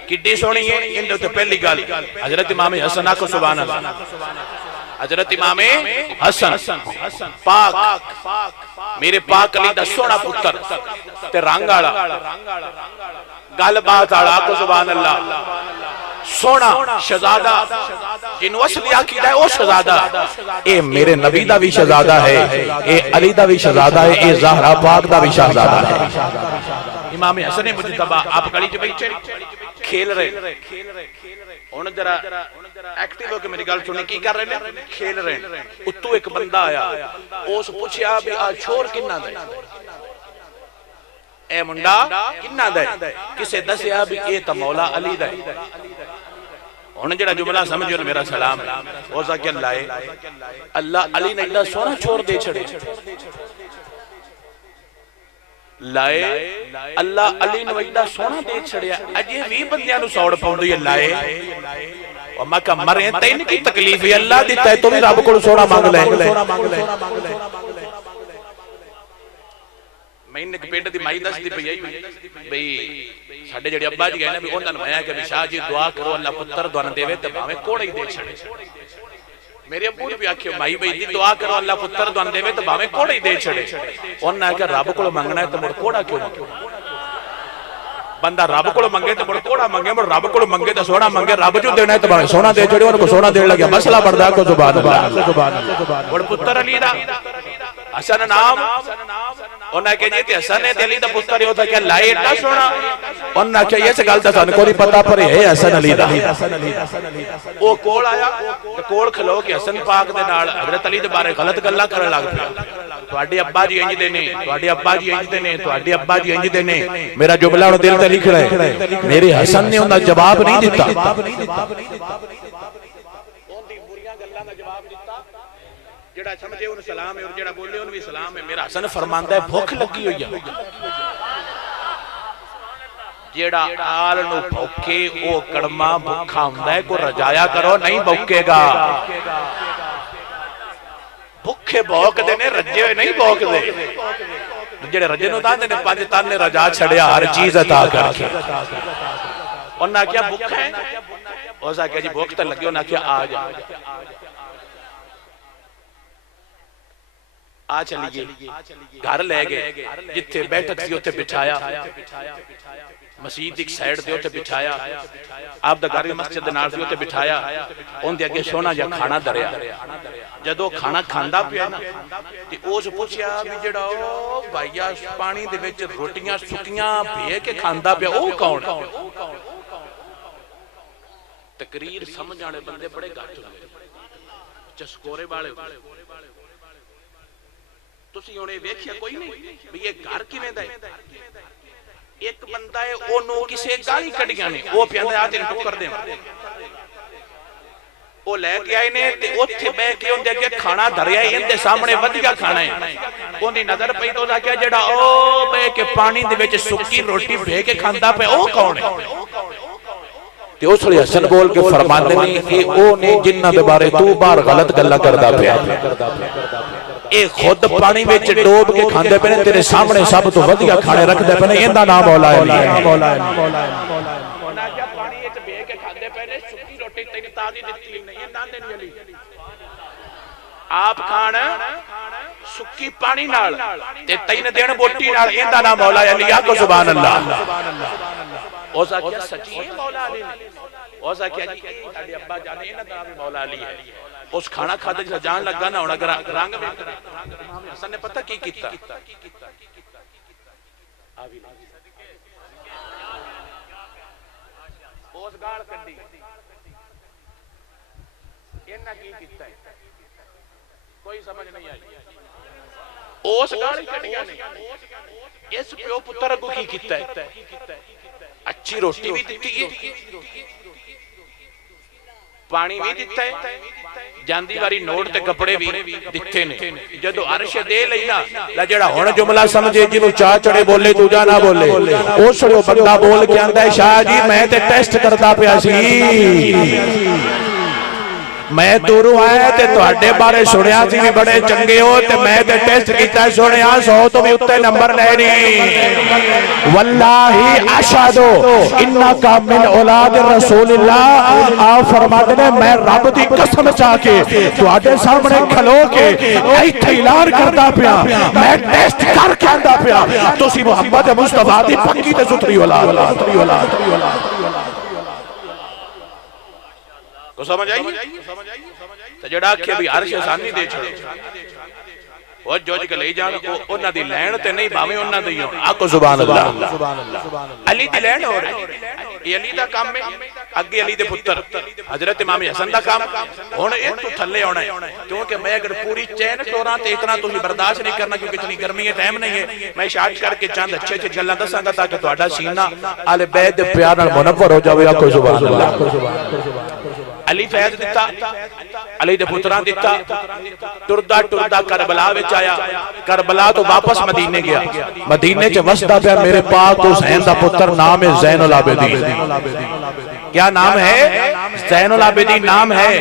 किड्डी सोहनी है। इनदे ते पहली गल हजरत इमाम हसन आखो सुभान अल्लाह। हजरत इमाम हसन पाक मेरे पाक अली दा सोहना पुत्र ते रंग वाला गल बात वाला आखो सुभान अल्लाह। सोना शहजादा जिन्हों असली आखीदा है वो शहजादा, ए मेरे नबी दा भी शहजादा है, ए अली दा भी शहजादा है, ए ज़हरा पाक दा भी शहजादा है। इमाम हसन मुजतबा आप गली च बैठे खेल रहे, हुण जरा एक्टिव होके मेरी गल सुनी की कर रहे ने, खेल रहे। उत्तों एक बंदा आया, उस पूछया भी आ छोर किन्ना दा ए मुंडा किन्ना दा? किसे दसिया भी ए तां मौला अली दा है। हुण जेड़ा जुमला समझो मेरा सलाम हो सके अल्लाह अली ने इतना सोना छोड़ दे छड़े लाए, अल्लाह अली ने इतना सोना दे छड़िया। अजे 20 बंदियां नु सौड़ पाउंदी है लाए और मैं कह मरे तैन की तकलीफ है, अल्लाह दिता है तो भी रब कोल सोना मांग ले। मैंने एक पिंड दी माई दसदी पई बई साडे जेड़े अब्बा जी गए ना भी उन्हां नूं मैं कि भी शाह जी दुआ करो अल्लाह पुत्र दुआन देवे ते भावें कोड़ा ही दे छड़े। मेरे अब्बू ने भी आखियो माई बई जी दुआ करो अल्लाह पुत्र दुआन देवे ते भावें कोड़ा ही दे छड़े। उन्हां आख्या रब कोल मंगना है ते मुड़ कोड़ा क्यों मंगे? बंदा रब कोल मंगे ते मुड़ कोड़ा मंगे, मुड़ रब कोल मंगे ते सोना मंगे। रब जो देना है ते भावें सोना दे छड़े, उनको सोना देण लग्या मसला बढ़दा को सुभान अल्लाह। मुड़ पुत्र अली दा हसन नाम उन्हें कह जी हसन है अली दा पुत्र होता क्या लाए एडा सोना? उन्हें क्या इस गल दा सानू कोई पता पर है हसन अली दा। ओ कोल आया ते कोल खलो के हसन पाक दे नाल हजरत अली दे बारे गलत गल्लां करन लग पिया। तुहाडे अब्बा जी इंज दे ने, तुहाडे अब्बा जी इंज दे ने, तुहाडे अब्बा जी इंज दे ने। मेरा जुमला हुण दिल ते लिखना है, मेरे हसन ने उन्दा जवाब नहीं दिता, ओंदी बुरियां गल्लां दा जवाब दिता। जेड़ा समझे उन सलाम है और जेड़ा बोले उन भी सलाम है। मेरा हसन फरमांदा है भुख लगी हुई है, जेड़ा आल नु भूखे ओ कड़मा भुखा हुंदा है, को रजाया करो नहीं भूखेगा। भुखे भौंकदे ने, रजे हुए नहीं भौंकदे। जेड़े रजे नु तांदे ने पंज ताने रजा छड़िया हर चीज अता करके। उन्हां क्या भुखा है? उस आख्या जी भुख ते लगी। उन्हां क्या आ जा, आ चलिए। घर ले गए, जिथे बैठक सी उत्थे बिठाया, मसीद एक साइड ते उत्थे बिठाया, आप दा घर मस्जिद दे नाल सी उत्थे बिठाया। उनदे अगे सोना जा खाना धरिया। जदों खाना खांदा पिया ना ते उस पुछया भी जेड़ा ओ भाईया पानी दे विच रोटियां सुकियां भे के खांदा पिया ओ कौन? तकरीर समझ आने बंदे बड़े घट हुंदे। चस्कोरे वाले तुसी हुणे वेखिया कोई नहीं भी ये घर किवें दा है। एक बंदा है ओनू किसे गाली कढ़ियां ने ओ पियांदा आ तेन टुकर दे ओ लेके आए ने ते ओथे बैठ के उनदे अगे खाना धरिया इनदे सामने वधिया खाना है ओदी नजर पई तो आख्या जेड़ा ओ बैठ के पानी दे विच सुक्की रोटी भे के खांदा पे ओ कौन है ते उस लिए हसन बोल के फरमाते ने कि ओ ने जिन्हां दे बारे तू बाहर गलत गल्लां करदा पिया ए खुद पानी विच डोब के खांदे पे ने तेरे सामने सब तो वधिया खाने रखदे पे ने इंदा नाम मौला अली है। पानी विच भे के खांदे पे ने सुक्की रोटी तैन ताजी दित्ती नहीं इंदा दे अली आप खान सुक्की पानी नाल ते तैन देण बोटी नाल इंदा नाम मौला अली आखो सुभान अल्लाह। ओ साकिया सच्ची है मौला अली ने ओ साकिया जी साडे अब्बा जाने इन्हां दा भी मौला अली है। उस खाना खाते जिस जान लगा ना हुण अगर रंग इमाम हसन ने पता की कीता उस गाल कड्डी इन्हां की कीता कोई समझ नहीं आई उस गाल कड्डियां ने इस प्यो पुत्र अगू की कीता अच्छी रोटी भी दित्ती है पानी भी दिता है जांदी वारी नोट ते कपड़े भी दिते ने जदों अर्श दे लई ना ला जेड़ा हुण जुमला समझे जिनु चा चढ़े बोले दूजा ना बोले उस वे बंदा बोल के आंदा है शाह जी मैं ते टेस्ट करदा पिया सी मैं दूरों आया ते तुहाडे बारे सुनिया सी भी बड़े चंगे हो ते मैं ते टेस्ट कीता सुनिया 100 तो भी उत्ते नंबर ले नहीं वल्लाही अशहदु इन्नका मिन औलाद रसूलिल्लाह आप फरमाते ने मैं रब दी कसम चा के तुहाडे सामने खलो के इत्थे ऐलान करदा पिया मैं टेस्ट करके आंदा पिया तुसी मुहम्मद मुस्तफा दी पक्की ते सुथरी औलाद तो समझ आई तो जेड़ा आखे भी अर्श आसानी दे छड़ो ओ जोज के ले जान ओ ओना दी लैण ते नहीं भावे ओना दी होण आको सुभान अल्लाह अली दी लैण हो रही ये अली दा काम है अगे अली दे पुत्र हजरत इमाम हसन दा काम हुण ए तू थल्ले आउणा है क्योंकि मैं अगर पूरी चैन टोरा ते इतना तुसी बर्दाश्त नहीं करना क्योंकि इतनी गर्मी है टाइम नहीं है मैं शार्ट करके चंद अच्छे अच्छे गल्लां दसांगा ताकि तुहाडा सीना अल बैद दे प्यार नाल मुनव्वर हो जावे आको सुभान अल्लाह। अली फैज दिता अली दे पुत्रां दिता टुरदा टुरदा करबला विच आया करबला तो वापस मदीने गया मदीने च वसदा पिया मेरे पाक हुसैन दा पुत्र नाम है ज़ैनुल आबिदीन क्या नाम है ज़ैनुल आबिदीन नाम है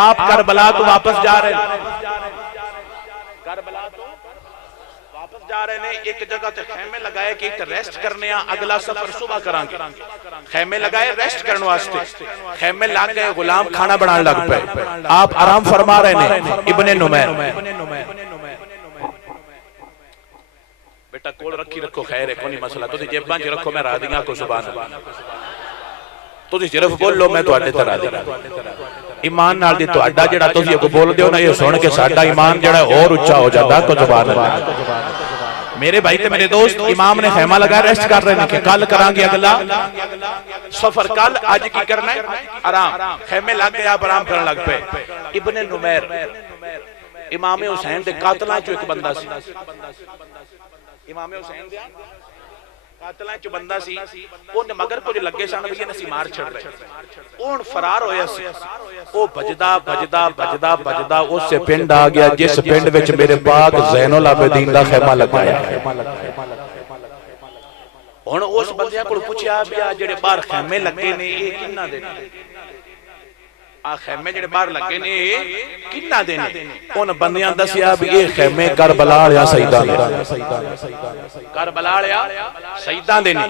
आप करबला तो वापस जा रहे करबला तो वापस जा रहे ने एक जगह ते खेमे लगाए कि एक रेस्ट करने अगला सफर सुबह करांगे खेमे लगाए रेस्ट करने वास्ते खेमे लग गए गुलाम खाना बनाने लग पे आप आराम फरमा रहे ने इब्ने नुमैर बेटा कोल रखी रखो खैर है कोई मसला तुसी जेबां च रखो मैं रादियां को सुभान अल्लाह तुसी सिर्फ बोलो मैं तुहाडे ते रादी ईमान नाल दी तुहाडा जेड़ा तुसी अगो बोलदे हो ना ये सुन के साडा ईमान जेड़ा और ऊंचा हो जांदा को सुभान अल्लाह। मेरे भाई ते मेरे दोस्त इमाम ने खेमा लगा रेस्ट कर रहे हैं कि कल करांगे अगला सफर कल आज की करना है आराम खेमे लग गए आप आराम करने लग पे इब्ने नुमैर इमाम हुसैन दे कातलां चो एक बंदा सी इमाम हुसैन दे कातलां चो बंदा सी ओने मगर कुछ लगे सन भी इन्हां सी मार छड़ रहे ओन फरार होया सी ओ भजदा भजदा भजदा भजदा उस पिंड आ गया जिस पिंड विच मेरे पाक ज़ैनुल आबिदीन दा खेमा लगाया हुण उस बंदियां कोल पुछया भी आ जेड़े बाहर खेमे लगे ने ये किन्ना दे आ खेमे जेड़े बाहर लगे ने किन्ना दे ने उन बंदियां दसिया भी ये खेमे करबला वाले शहीदां दे करबला वाले शहीदां दे ने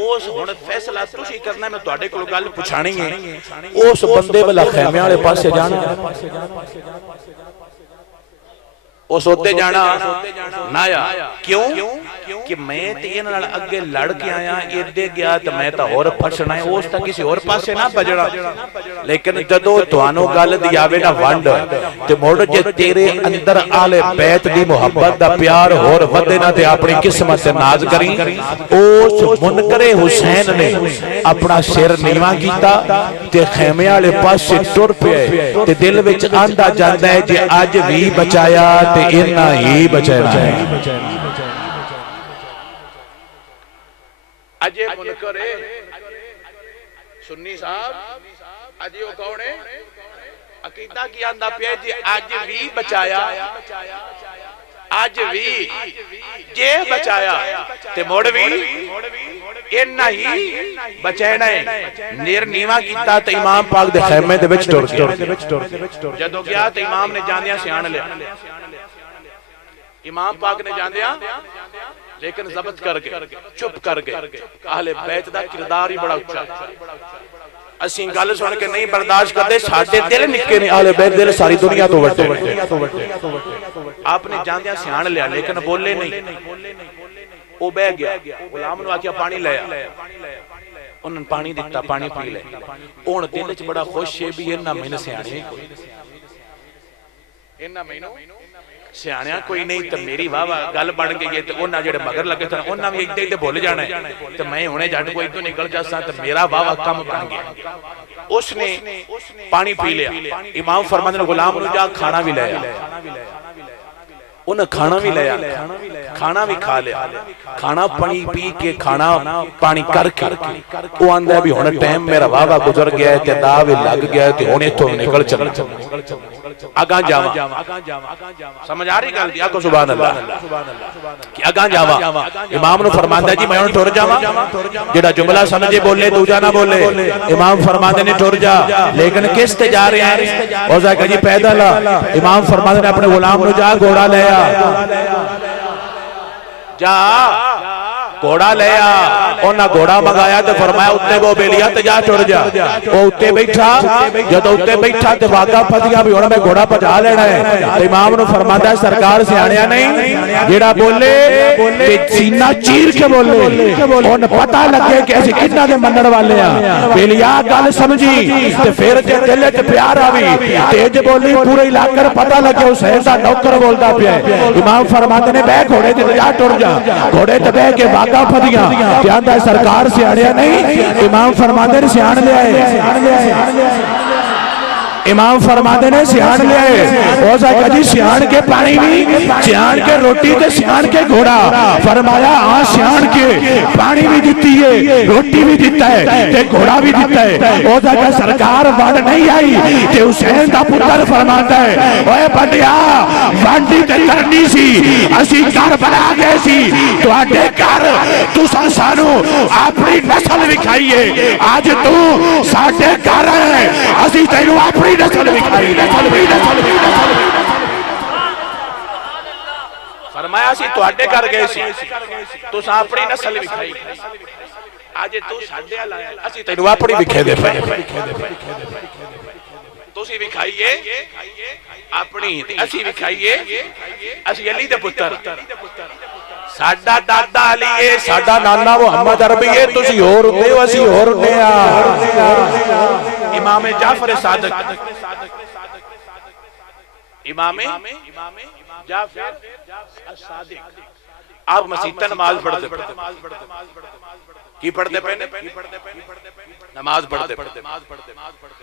उस हुण फैसला तुसी करना मैं तुहाडे कोल गल पुछाणी है उस बंदे वाला खेमे वाले पासे जाना उस ओते जाना ना या क्यों कि मैं ते इन्हां नाल अगे लड़ के आया इदे गया तो मैं तो होर फसना है उस तक किसी होर पासे ना भजना लेकिन जदों तुहानू गल दी आवे ना वंड ते मुड़ जे तेरे अंदर आले बैत दी मोहब्बत दा प्यार होर वधे ना ते अपनी किस्मत से नाज करी। उस मुनकरे हुसैन ने अपना सिर नीवा कीता ते खेमे वाले पासे टुर पे ते दिल विच आंदा जांदा है जे अज भी बचाया ते इन्ना ही बचाना है। अजे मुनकर सुन्नी साहब अजे वो कौन है अकीदा की आंदा पिया जी अज भी बचाया अज भी जे बचाया ते मुड़ भी इन्ना ही बचाना है। नेर नीवा कीता ते इमाम पाक दे खैमे दे विच टुर गया। जदों गया ते इमाम ने जांदियां सियाण लिया इमाम पाक ने जांदियां लेकिन जब्त कर गए चुप कर गए। अहले बैत दा किरदार ही बड़ा उच्चा असीं गल सुन के नहीं बर्दाश्त करते साडे दिल निक्के ने अहले बैत दिल सारी दुनिया तो वड्डे आपने जांदियां सियाण लिया लेकिन बोले नहीं वो बह गया गुलाम नूं आख्या पानी ले उन्होंने पानी दिता पानी पी ले हुण दिल च बड़ा खुश है भी इन्ना मैनूं सियाणे इन्ना मैनूं सियाणिया कोई नहीं तो मेरी वाह वाह गल बन गई है तो उन्होंने जेडे मगर लगे सन उन्होंने भी इद्दां ही भुल जाना है तो मैं हुणे जट को इधरों निकल जासा तो मेरा वाह वाह कम बन गया। उसने पानी पी लिया इमाम फरमाते ने गुलाम नूं जा खाना भी ले उन्हें खाना भी लिया खाना भी खा लिया खाना पानी पी के खाना पानी करके वो आंदा भी हुण टाइम मेरा वाह वाह गुजर गया है ते दा भी लग गया है ते हुण इथों निकल चल अगा जावा समझ आ रही गल दी आखो सुभान अल्लाह कि अगा जावा इमाम नु फरमांदा जी मैं हुण टुर जावां जेड़ा जुमला समझे बोले दूजा ना बोले इमाम फरमांदे ने टुर जा लेकिन किस ते जा रहे हैं ओ ज़ाका जी पैदल इमाम फरमांदे ने अपने गुलाम नु जा घोड़ा ले जा घोड़ा ले आ उन्हें घोड़ा मंगाया तो फरमाया उत्ते वो बेलिया ते जा टुर जा वो उत्ते बैठा जब उत्ते बैठा तो वागा फतिया भी हुण मैं घोड़ा भजा लेना है। इमाम नु फरमांदा है सरकार सियाणिया नहीं जेड़ा बोले ते सीना चीर के बोले उन पता लगे कि असि किन्ना दे मनण वाले आ बेलिया गल समझी ते फिर जे दिल च प्यार आवी तेज बोली पूरे इलाके पता लगे हुसैन दा नौकर बोलदा पिया इमाम फरमांदे ने बह घोड़े ते जा टुर जा घोड़े ते बह के फदिया क्या सरकार सियाणिया नहीं इमाम फरमाते ने सियाण ले आए इमाम फरमाते ने सियाण ले आए जी सियाण के पानी भी सियाण के रोटी ते सियाण के घोड़ा फरमाया हाँ सियाण के पानी भी दिती है रोटी भी दिता है ते घोड़ा भी दिता है ओ सरकार वंड नहीं आई ते हुसैन दा पुत्र फरमाता है ओए बंडिया वंडी ते करनी सी असी घर बना गए सी तुहाडे घर तुसां सानू अपनी नस्ल विखाई है आज तू साडे घर है असी तैनू अपनी नस्ल विखाई फरमाया सी तुहाडे घर गए सी तुसां अपनी नस्ल विखाई आज तू साडे अल आया असी तैनू अपनी विखे दे पए तुसी विखाईए अपनी ते असी विखाईए असी अली दे पुत्र साडा दादा अली है साडा नाना मुहम्मद अरबी है तुसी होर हुंदे हो असी होर हुंदे आ। इमाम जाफर सादिक इमाम जाफर सादिक आप मसीता नमाज पढ़ते की पढ़ते पे नमाज पढ़ते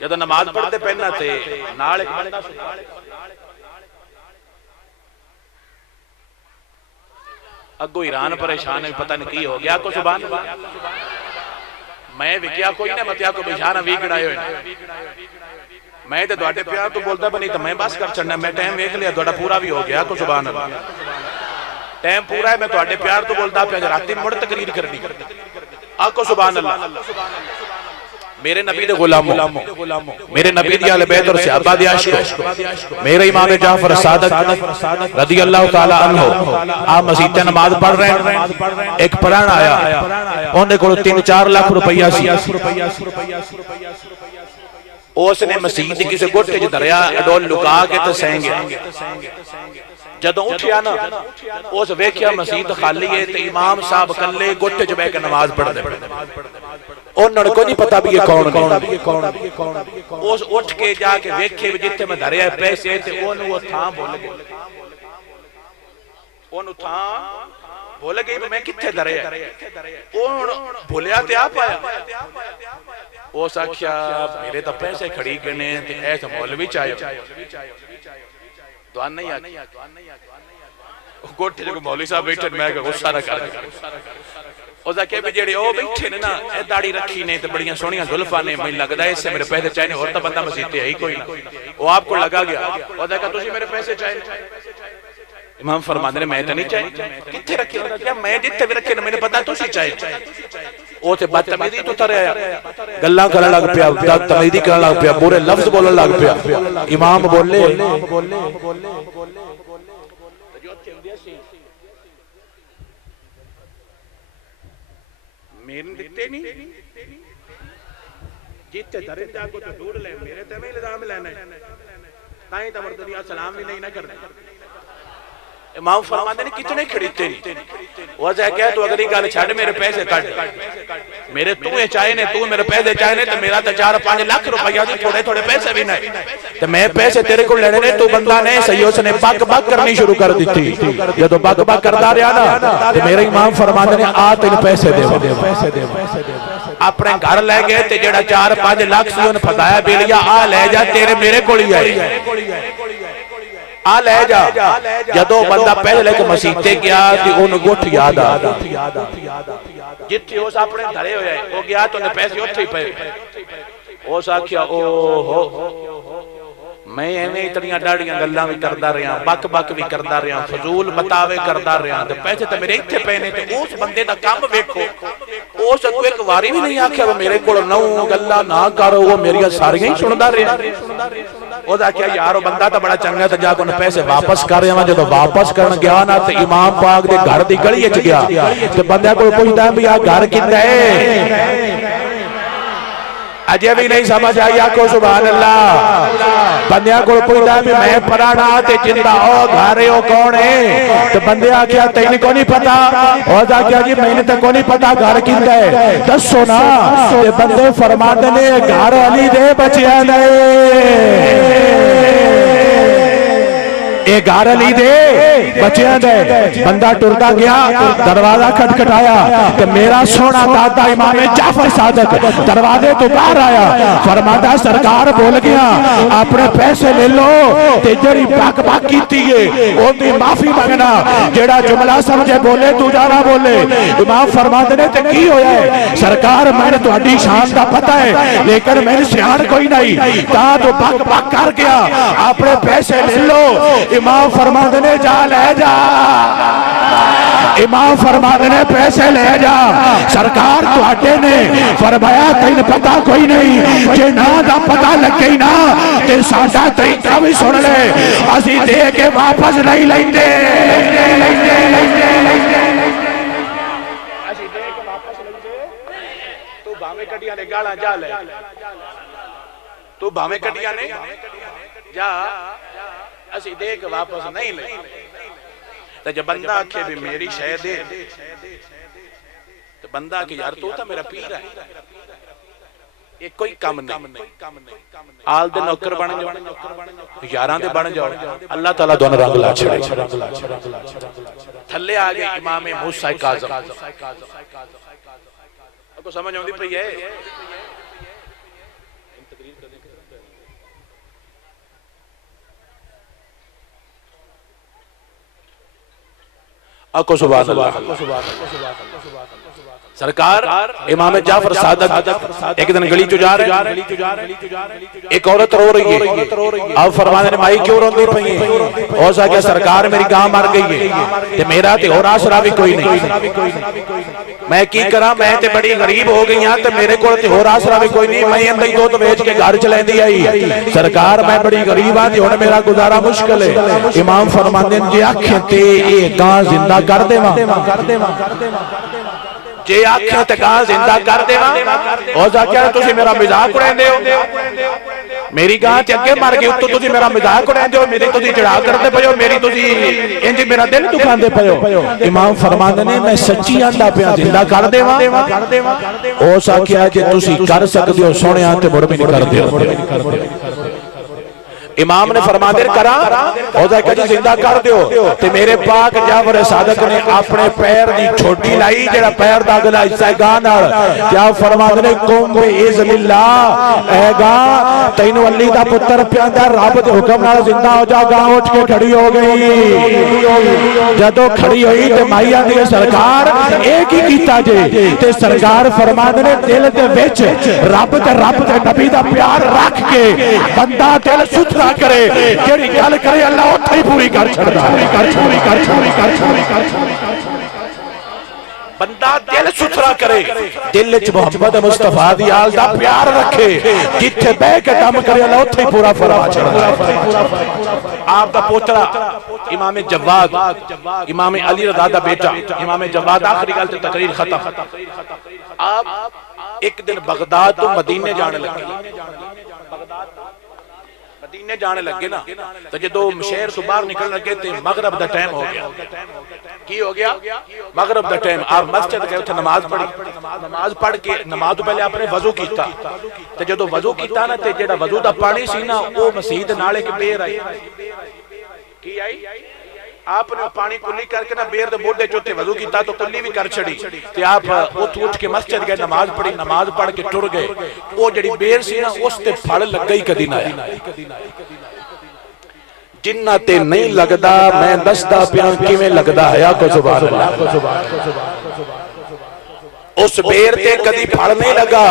जब नमाज पढ़ते पहना थे नाल एक बंदा अगो ईरान परेशान है पता नहीं की हो गया को सुभान मैं विक्या कोई ना मतिया को बिशाना वी गड़ाए होए मैं तो ਤੁਹਾਡੇ प्यार तो बोलता बनी तो मैं बस कर छड़ना मैं टाइम देख लिया ਤੁਹਾਡਾ पूरा भी हो गया को सुभान अल्लाह टाइम पूरा है मैं ਤੁਹਾਡੇ प्यार तो बोलता पे राती मुड़ तकरीर करनी आको सुभान अल्लाह मेरे नबी दे गुलामों मेरे नबी दी अहले बैत और सहाबा दे आशिक मेरे इमाम जाफर सादिक रदी अल्लाह तआला अन्हु आप मस्जिद में नमाज पढ़ रहे हैं एक पढ़न आया ओंदे कोल 3-4 लाख रुपया सी उसने मस्जिद किसी गोटे च धरिया डोल लुका के ते सह गया जदों उठिया ना उस वेख्या मसीत खाली है ते इमाम साहब कल्ले गुट च बैठ के नमाज पढ़दे उन्होंने को नहीं पता भी ये कौन उस उठ के जाके वेखे जिथे मैं धरिया पैसे ते ओनू वो थां भुल गए ओनू थां भुल गई मैं किथे धरिया ओन भुलिया ते आप आया उस आख्या मेरे तो पैसे खड़ी गने ते ऐस मौलवी चाहे दुआन नहीं आ कोठे जो मौलवी साहब बैठे मैं गुस्सा ना कर ओदा के भी जेड़े ओ बैठे ने ना ए दाढ़ी रखी ने ते बड़ियां सोहणियां जुल्फां ने मैं लगदा है इससे मेरे पैसे चाहिए और तो बंदा मसीते है ही कोई वो आपको लगा गया ओदा का तुसी मेरे पैसे चाहिए इमाम फरमाते ने मैं तो नहीं चाहिए किथे रखे क्या मैं जिथे भी रखे मैंने पता तुसी चाहिए ओ ते बदतमीजी तो तरया गल्लां करन लग पिया बदतमीजी करन लग पिया बुरे लफ्ज बोलन लग पिया इमाम बोले मेरे दिखते नहीं जिते धरे जाको तो ढूंढ ले मेरे ते में इल्जाम लेना है ताई तो मर्दनी सलाम भी नहीं ना करना इमाम फरमाते ने कितने खरीदते नहीं वजह क्या तू अगली गल छड़ मेरे पैसे कट मेरे तू ये चाहे ने तू मेरे पैसे चाहे ने तो मेरा तो 4-5 लाख रुपया दी थोड़े थोड़े पैसे भी नहीं तो मैं पैसे तेरे को लेने ने तू बंदा ने सही उसने बक बक करनी शुरू कर दी थी जब बक बक करता रहा ना तो मेरे इमाम फरमाते ने आ तेन पैसे दे अपने घर ले गए ते जेड़ा 4-5 लाख सी उन्हें फसाया बेलिया आ ले जा तेरे मेरे कोल ही है आ ले जा जदों बंदा पहले लेके मसीते गया ते ओनु गुठ याद आ जिथे उस अपने धरे होया ओ गया तो ने पैसे उथे ही पे उस आख्या ओ हो मैं एवें इतनियां डाड़ियां गल्लां भी करदा रहा बक बक भी करदा रहा फजूल बतावे करदा रहा ते पैसे तो मेरे इथे पे ने ते उस बंदे दा काम वेखो उस अगो एक वारी भी नहीं आख्या मेरे कोल नौ गल्लां ना कर वो मेरियां सारियां ही सुनदा रहा ओदा क्या यार ओ बंदा तो बड़ा चंगा ते जाके उन्हें पैसे वापस कर आवा जदों वापस करन गया ना ते इमाम पाक दे घर दी गली च गया ते बंदे कोल पुछदा भी आ घर किंदा है अजे भी नहीं समझ आई आखो सुभान अल्लाह बंदिया को पुछदा भी मैं पराना ते जिंदा ओ घरे ओ कौन है तो बंदे आख्या तैन को नहीं पता ओदा क्या जी मैंने तो को नहीं पता घर किंदा है दसो ना ते बंदे फरमाते ने घर अली दे बचिया ने ए घर अली दे बचिया दे बंदा टुरदा गया दरवाजा खटखटाया ते मेरा सोना दादा इमाम जाफर सादक दरवाजे तो बाहर आया फरमाता सरकार बोल गया अपने पैसे ले लो ते जेड़ी बक बक कीती है ओदी माफी मांगना जेड़ा जुमला समझे बोले तू जाना बोले इमाम फरमाते ने ते की होया है सरकार मैंने तुम्हारी शान दा पता है लेकिन मैंने सियाण कोई नहीं ता तो बक बक कर गया अपने पैसे ले लो इमाम फरमाते ने जा ले जा इमाम फरमाते ने पैसे ले जा सरकार तुहाडे ने फरमाया तैन पता कोई नहीं जे ना दा पता लगे ना ते साडा तरीका भी सुन ले असी दे के वापस नहीं लेंदे असी दे के वापस लेंदे तू भावे कडियां ने गाला जा ले तू भावे कडियां ने जा असी दे के वापस नहीं ले तो जब बंदा आखे भी मेरी शय दे तो बंदा आखे यार तू तो मेरा पीर है ये कोई काम नहीं आल दे नौकर बन जाओ यारां दे बन जाओ अल्लाह ताला दोनों रंग ला छड़े थल्ले आ गए इमाम मूसा काज़म आपको समझ आउंदी पई है अको सुभान अल्लाह सरकार इमाम जाफर सादक एक दिन गली चो जा रहे एक औरत रो रही है अब फरमाने ने माई क्यों रोंदी पई है हो सके सरकार मेरी गां मर गई है ते मेरा ते और आसरा भी कोई नहीं मैं की करा मैं ते बड़ी गरीब हो गई हां ते मेरे कोल ते और आसरा भी कोई नहीं मैं अंदर दूध बेच के घर च लेंदी आई सरकार मैं बड़ी गरीब हां ते हुण मेरा गुजारा मुश्किल है इमाम फरमांदे ने जे आखे ते ए गां जिंदा कर देवां जे आखे ते गां जिंदा कर देवां हो जाके तुसी मेरा मजाक उड़ांदे हो मेरी गां च अगे मर गई उत्तों तुसीं मेरा मजाक उड़ांदे हो, मेरी तुसीं चढ़ा करदे पए हो, मेरी तुसीं इंज मेरा दिल दुखांदे पए हो। इमाम फरमांदे ने मैं सच्ची आंदा पिया जिंदा कर देवां। उस आखिया जे तुसीं कर सकदे हो सोहणिया ते मुड़ भी नहीं करदे। इमाम ने फरमांदे करा जी जिंदा कर दियो ते मेरे पाक जाफर सादक ने अपने पैर दी छोटी लाई जेड़ा पैर दा अगला हिस्सा है गां नाल क्या फरमांदे ने कुम बिइज़्निल्लाह ऐ गां तैनू अली दा पुत्र प्यांदा रब दे हुक्म नाल जिंदा हो जा। गां उठ के खड़ी हो गई। जदों खड़ी होई ते माई आंदी है सरकार ए की कीता जे ते सरकार फरमांदे ने दिल दे विच रब ते नबी दा प्यार रख के बंदा दिल सुथरा करे जेड़ी गल करे अल्लाह उत्थे ही पूरी कर छड़दा। बंदा दिल सुथरा करे, दिल च मोहम्मद मुस्तफा दी आल दा प्यार रखे, जिथे बह के दम करे अल्लाह उत्थे ही पूरा फरमा छड़दा। आप दा पोतरा इमाम जवाद इमाम अली रज़ा दा बेटा इमाम जवाद आखिरी गल ते तकरीर खत्म। आप एक दिन बगदाद तो मदीने जाने लगे। मदीने जाने लगे ना तो जो शहर तो बाहर निकल लगे तो मगरब दा टाइम हो गया। की हो गया? मगरब दा टाइम। आप मस्जिद गए उथे नमाज पढ़ी, नमाज पढ़ के नमाज तो पहले आपने वजू किया तो जो वजू किया ना तो जेड़ा वजू दा पानी सी ना वो मसीह नाल एक बेर आई। की आई? आपने पानी कुल्ली करके ना बेर दे मोढे चोते वजू किया तो कुल्ली भी कर छड़ी ते आप उठ के मस्जिद गए, नमाज पढ़ी, नमाज पढ़ के टुर गए। वो जड़ी बेर सी ना उस ते फल लगा ही कदी ना आया। जिन्ना ते नहीं लगदा मैं दसदा पिया किवें लगदा है को सुभान अल्लाह। उस बेर ते कदी फल नहीं लगा,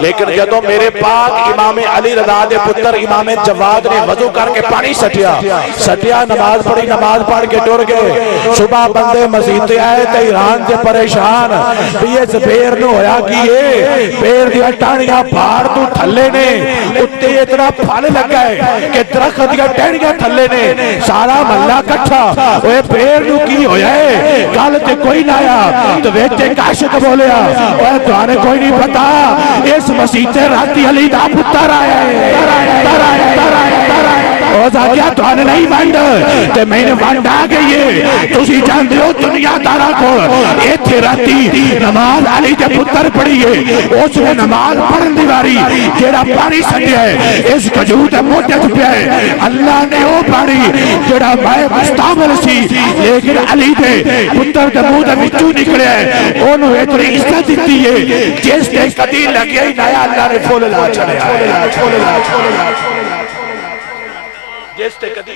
लेकिन जदों मेरे पाक इमाम अली रज़ा दे पुत्र इमाम जवाद ने वजू करके पानी सटिया नमाज पढ़ी, नमाज पढ़ के टुर गए। सुबह बंदे मस्जिद ते आए ते हैरान ते परेशान भी इस बेर नु होया कि ये बेर दी टाणियां पहाड़ तो थल्ले ने, उत्ते इतना फल लगा है कि दरख्त दी टहनियां थल्ले ने। सारा महल्ला इकट्ठा ओए बेर नु की होया है? गल ते कोई ना आया ते विच एक आशिक बोलिया तुहाने कोई नहीं पता इस मसीह से राती अली दा पुत्र आया है। तुहाने नहीं वंड ते मैंने वंड आ गई है। तुसी जानते हो दुनियादारा को इत्थे राती नमाज अली दे पुत्र पढ़ी है, उसने नमाज पढ़न दी वारी जेड़ा पानी सटिया है इस खजूर दे मोढे च पिया है। अल्लाह ने वो पानी जेड़ा मैं मुस्तामिल सी लेकिन अली दे पुत्र दे मुंह दे विचों निकलिया है ओनू इतनी इज्जत दी है जिस ते कदी लगे ही नया अल्लाह ने फुल ला छड़िया जिस ते कदी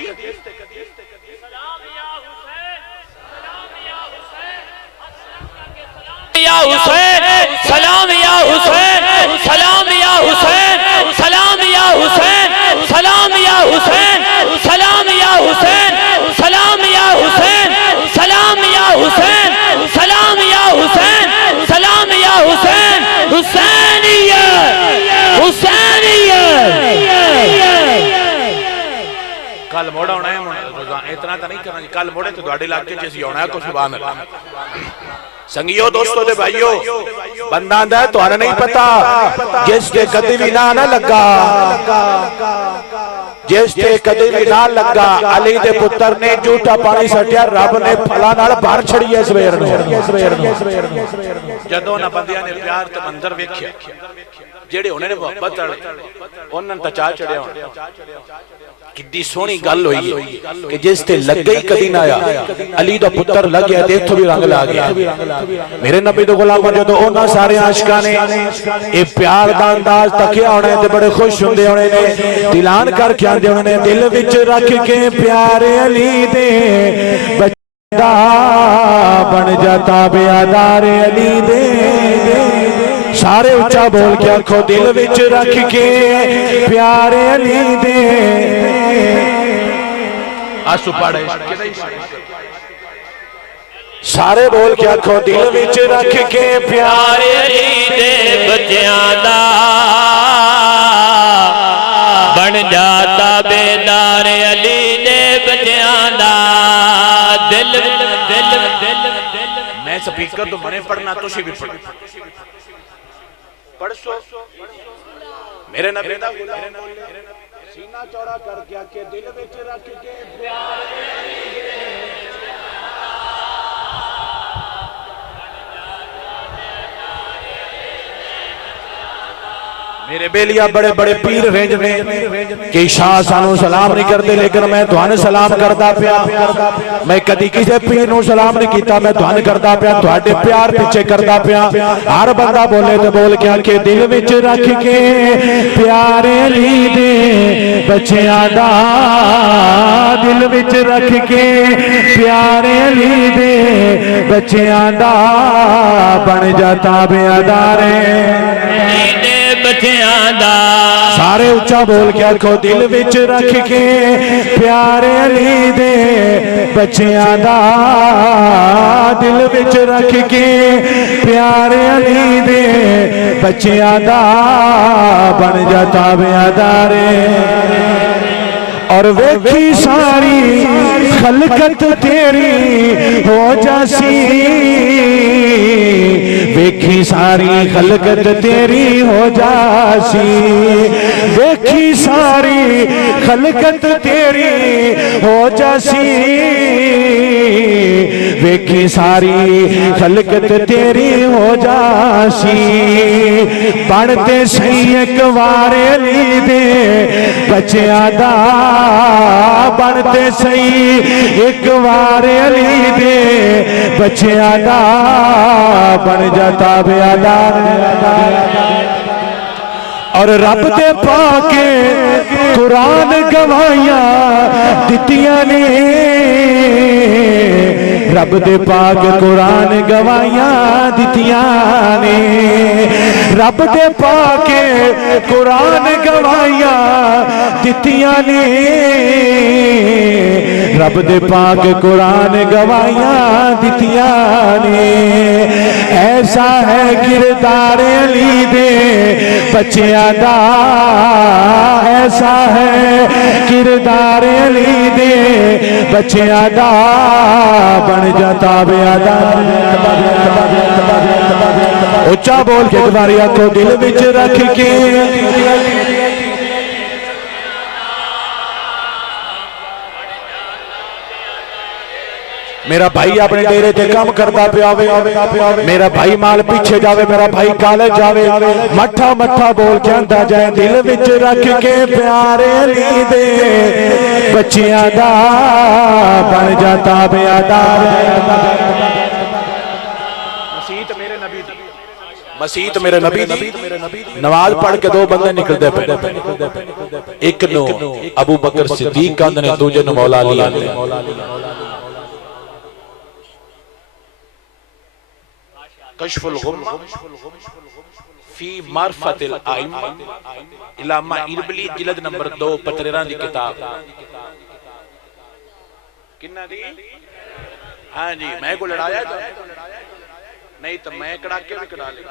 या हुसैन सलाम या हुसैन सलाम या हुसैन सलाम या हुसैन सलाम या हुसैन सलाम या हुसैन सलाम या हुसैन सलाम या हुसैन सलाम या हुसैन सलाम या हुसैन हुसैनिया हुसैनिया। कल मोड़ा होना है रोजाना इतना तो नहीं करना, कल मोड़े तो ਤੁਹਾਡੇ इलाके च आना है को सुभान अल्लाह। संगियो दोस्तों दे भाइयों बंदा आंदा है तुहानू नहीं पता जिस ते कदी भी ना लगा, जिस ते कदी भी ना लगा अली दे पुत्र ने झूठा पानी सटिया रब ने फला नाल भर छड़ी है सवेर नु। जदों ना बंदियां ने प्यार ते मंजर वेखिया जेड़े होने ने मोहब्बत उन्हां ता चा चढ़िया कितनी सोहनी गल हुई कि जिस ते लगे ही कदी ना आया अली दा पुत्र लग गया ते इत्थों भी रंग ला गया। मेरे नबी दे गुलाम जदों उन्हां सारे आशिकां ने ये प्यार दा अंदाज तकिया होने ते बड़े खुश हुंदे होने ने, दिलान करके आंदे होने ने दिल विच रख के प्यारे अली दे बंदा बन जाता बेआदार अली दे। सारे उच्चा बोल के आखो दिल विच रख के प्यारे अली दे आंसू पड़े सारे बोल के आखो दिल विच रख के प्यारे अली दे बच्चियां दा बन जाता बेदार अली दे बच्चियां दा दिल दिल दिल। मैं स्पीकर तो मने पढ़ना तुसी भी पढ़ो। मेरे नबी दा सीना चौड़ा करके आके दिल विच रख के प्यार मेरे बेलिया बड़े बड़े पीर रेंज ने कि शाह सानू सलाम नहीं करते लेकिन मैं तुहानू सलाम करदा पिया मैं कदी किसी पीर नू सलाम नहीं कीता मैं तुहानू करदा पिया तुहाडे प्यार पीछे करदा पिया हर बंदा बोले तो बोल के आके दिल विच रख के प्यारे ली दे बच्चियां दा दिल विच रख के प्यारे ली दे बच्चियां दा बन जाता बेअदारे सारे उच्चा बोल के आखो दिल विच रख के प्यारे अली दे बच्चियां दा दिल विच रख के प्यारे अली दे बच्चियां दा बन जाता बेअदारे और वेखी सारी खलकत तेरी हो जासी वेखी सारी खलकत तेरी हो जासी वेखी सारी खलकत तेरी हो जासी वेखी सारी खलकत तेरी हो जासी बनते सही एक वारे ली दे बच्चियां दा बनते सही एक वारे ली दे बच्चियां दा बन जाता बेअदार और रब दे पाके कुरान गवाइयां दित्तियां ने रब दे पाक कुरान गवाइयां दित्तियां ने रब दे पाके कुरान गवाइयां दित्तियां ने रब दे पाक कुरान गवाइयां दित्तियां ने ऐसा है किरदार अली दे बच्चियां दा ऐसा है किरदार अली दे बच्चियां दा बन जाता बेअदार उच्चा बोल के तुम्हारी आंखों दिल विच रख के मेरा भाई अपने डेरे ते काम करता पिया मेरा भाई माल पीछे जावे मेरा भाई कॉलेज जावे मठा मठा बोल के आंदा जाए दिल विच रख के प्यारे अली दे बच्चियां दा बन जाता बेअदार मसीत मेरे नबी दी नमाज पढ़ के दो बंदे निकलते पे एक नो अबू बकर सिद्दीक कहंदे ने दूजे नु मौला अली आंदे कश्फुल गुम्मा फी मार्फतिल आइम्मा इलामा इरबली जिल्द नंबर 2 13 दी किताब किन्ना दी हां जी मैं को लड़ाया तो नहीं तो मैं कड़ाके भी कड़ा ले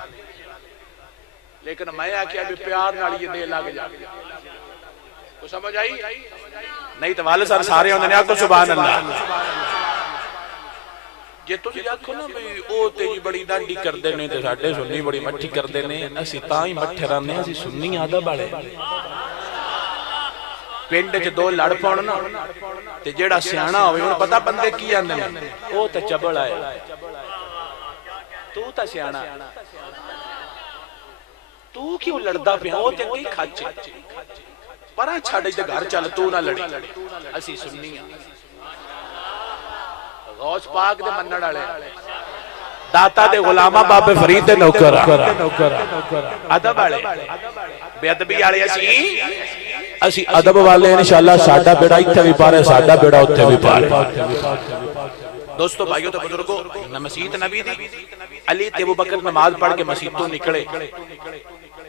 लेकिन मैं आख्या भी प्यार नाल ये दे लग जा को समझ आई नहीं तो वाले सारे होंदे ने आखो सुभान अल्लाह जे तुम आखो ना भी ओ ते जी बड़ी डांडी करदे ने ते साडे सुन्नी बड़ी मट्ठी करदे ने असि तां ही मट्ठे रहने असि सुन्नी आदा वाले पिंड च दो लड़ पौण ना ते जेड़ा सियाणा होवे उन्हें पता बंदे की आंदे ने ओ ते चबल आए तू तां सियाणा तू क्यों लड़दा पिया ओ ते की खाचे परा छड़ ते घर चल तू ना लड़ी असि सुन्नी गौस पाक दे मनण वाले दाता दे गुलामा बाबे फरीद दे नौकर अदब वाले बेअदबी वाले असी अदब वाले इंशाअल्लाह साडा बेड़ा इत्थे भी पार है साडा बेड़ा उत्थे भी पार दोस्तों भाइयों तो बुजुर्गों मसीत नबी दी अली ते अबू बकर नमाज पढ़ के मसीत तो निकले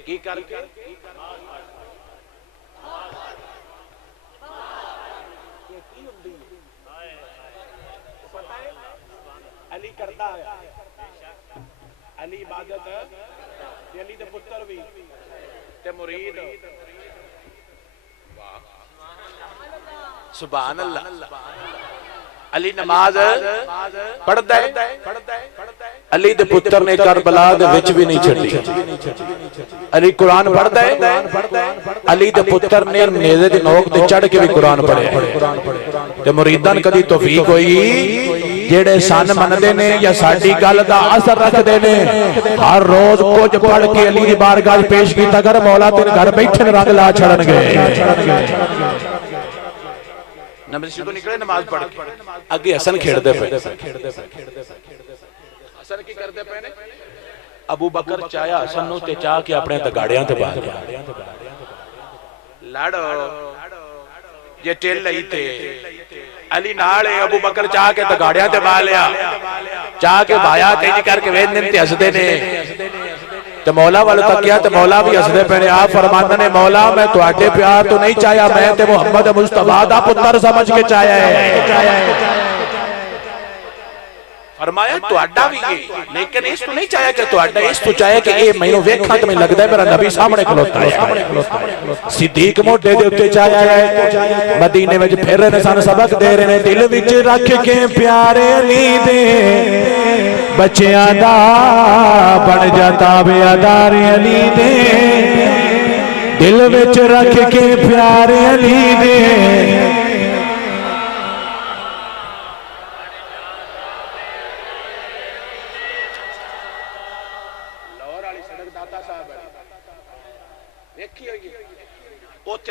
की करके अली करदा है अली इबादत ते अली दे पुत्र भी ते मुरीद सुभान अल्लाह अली नमाज पढ़दा है अली दे पुत्र ने करबला दे विच भी नहीं छड्डी अली कुरान पढ़ता है। अली दे पुत्र ने नेज़े दी नोक ते चढ़ के भी कुरान पढ़िया ते मुरीदां कदी तौफीक होई जेड़े सन मनदे ने या साडी गल दा असर रखदे ने हर रोज कुछ पढ़ के अली दी बारगाह पेश कीता कर मौला तेरे घर बैठे रंग ला छड़नगे। नमस्ते तो निकले नमाज पढ़ के अगे हसन खेड़दे पे हसन की करदे पे ने अबू बकर चाया हसन नु ते चाह के अपने दगाड़ियां ते बाहर लड़ जे टेल लई ते अली नाल अबू बकर चाह के दगाड़ियां ते बा लिया चाह के भाया तेज करके वेद दिन ते हसदे ने ते मौला वाल तकिया ते मौला भी हसदे पे ने। आप फरमाते ने मौला मैं तुहाडे प्यार तो नहीं चाहया मैं ते मुहम्मद मुस्तफा दा पुत्र समझ के चाहया है। फरमाया तुहाडा भी ये लेकिन इस तो नहीं चाहया कि तुहाडा इस तो चाहया कि ए मैनू वेखां ते मैं लगदा है मेरा नबी सामने खलोता है। सिद्दीक मोढे दे उत्ते चाहया है मदीने विच फिर रहे ने सन सबक दे रहे ने दिल विच रख के प्यारे अली दे बच्चियां दा बन जाता बेअदार अली दे दिल विच रख के प्यारे अली दे।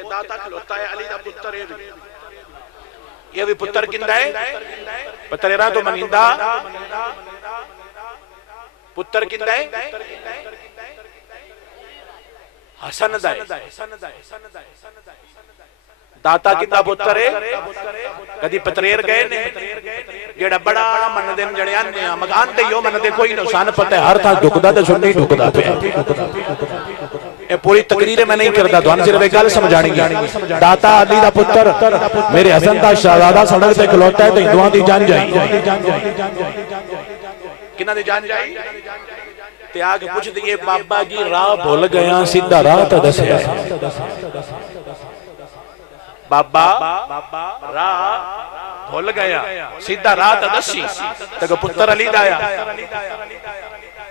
दाता खलोता है अली दा पुत्र ये भी पुत्र किंदा है पतरेरा तो मनिंदा पुत्र किंदा है हसन दा दाता किंदा पुत्र है कदी पतरेर गए ने जेड़ा बड़ा मनदे ने जड़े आने मकान ते यो मनदे कोई ना सन पता है हर था दुखदा ते सुननी दुखदा पे ए पूरी तकरीर मैं नहीं करता तुहानू सिर्फ एक गल समझानी है। दाता अली दा पुत्र मेरे हसन दा शहजादा सड़क ते खलोता है ते हिंदुआं दी जान जाई किना दी जान जाई ते आके पूछ दिए बाबा जी राह भूल गया सीधा राह तो दसया बाबा राह भूल गया सीधा राह तो दसी ते पुत्र अली दा आया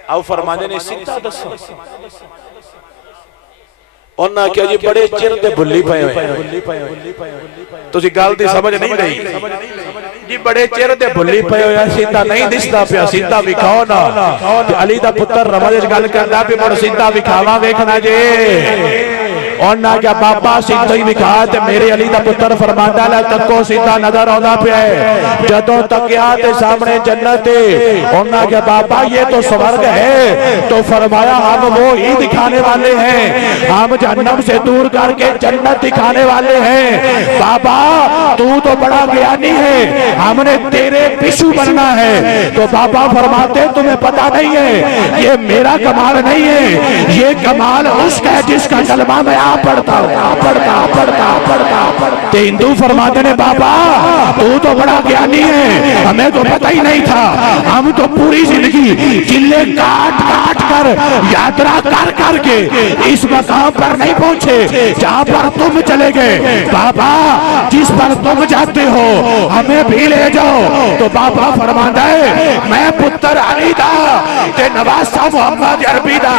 आओ फरमांदे ने सीधा दसो उन्हें क्या जी बड़े चिर दे भुल्ली पे तुसी गल दी समझ नहीं रही जी बड़े चिर दे भुल्ली पे होया सीधा नहीं दिसदा पिया सीधा विखाओ ना अली दा पुत्र रमज गल करदा भी मुड़ सीधा विखावा वेखना जे उन्हें क्या बाबा सीधा ही विखा ते मेरे अली दा पुत्र फरमांदा ला तको सीधा नजर आंदा पिया है जदों तकिया ते सामने जन्नत है उन्हें क्या बाबा ये तो स्वर्ग है तो फरमाया हम वो ही दिखाने वाले हैं हम जहन्नम से दूर करके जन्नत दिखाने वाले हैं। बाबा तू तो बड़ा ज्ञानी है हमने तेरे पिछू बनना है तो बाबा फरमाते तुम्हें पता नहीं है ये मेरा कमाल नहीं है ये कमाल उसका है जिसका कलमा मैं आप पढ़ता ते हिंदू फरमाते ने बाबा तू तो बड़ा ज्ञानी है हमें तो पता ही नहीं था हम तो पूरी जिंदगी किले काट काट कर यात्रा कर करके इस मकाम पर नहीं पहुंचे जहां पर तुम चले गए बाबा जिस पर तुम जाते हो हमें भी ले जाओ तो बाबा फरमांदा है मैं पुत्र अली दा ते नवासा मोहम्मद अरबी दा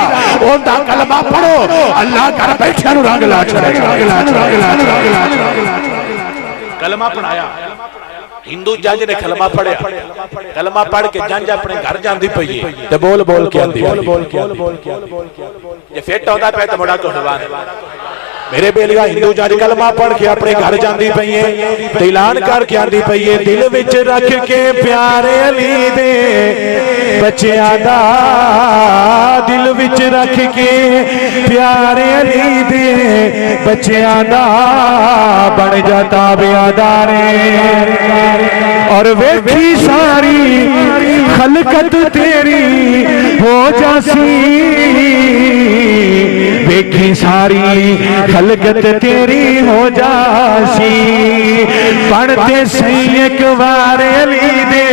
ओंदा कलमा पढ़ो अल्लाह कर बैठे नु रंग ला कलमा पढ़ाया हिंदू जंज ने कलमा पढ़िया कलमा पढ़ के जंज अपने घर जांदी पई ते बोल बोल के आंदी ये फिट होंदा पे ते मुड़ा कुर्बान मेरे बेलिया हिंदू जंज कलमा पढ़ के अपने घर जांदी पई है ते ऐलान करके आंदी पई है दिल विच रख के प्यारे अली दे बच्चियां दा दिल विच रख के प्यारे अली दे बच्चियां दा बन जाता बेअदारे और वेखी सारी खलकत तेरी हो जासी वेखी सारी खलकत तेरी हो जासी पढ़ते सही एक बार अली दे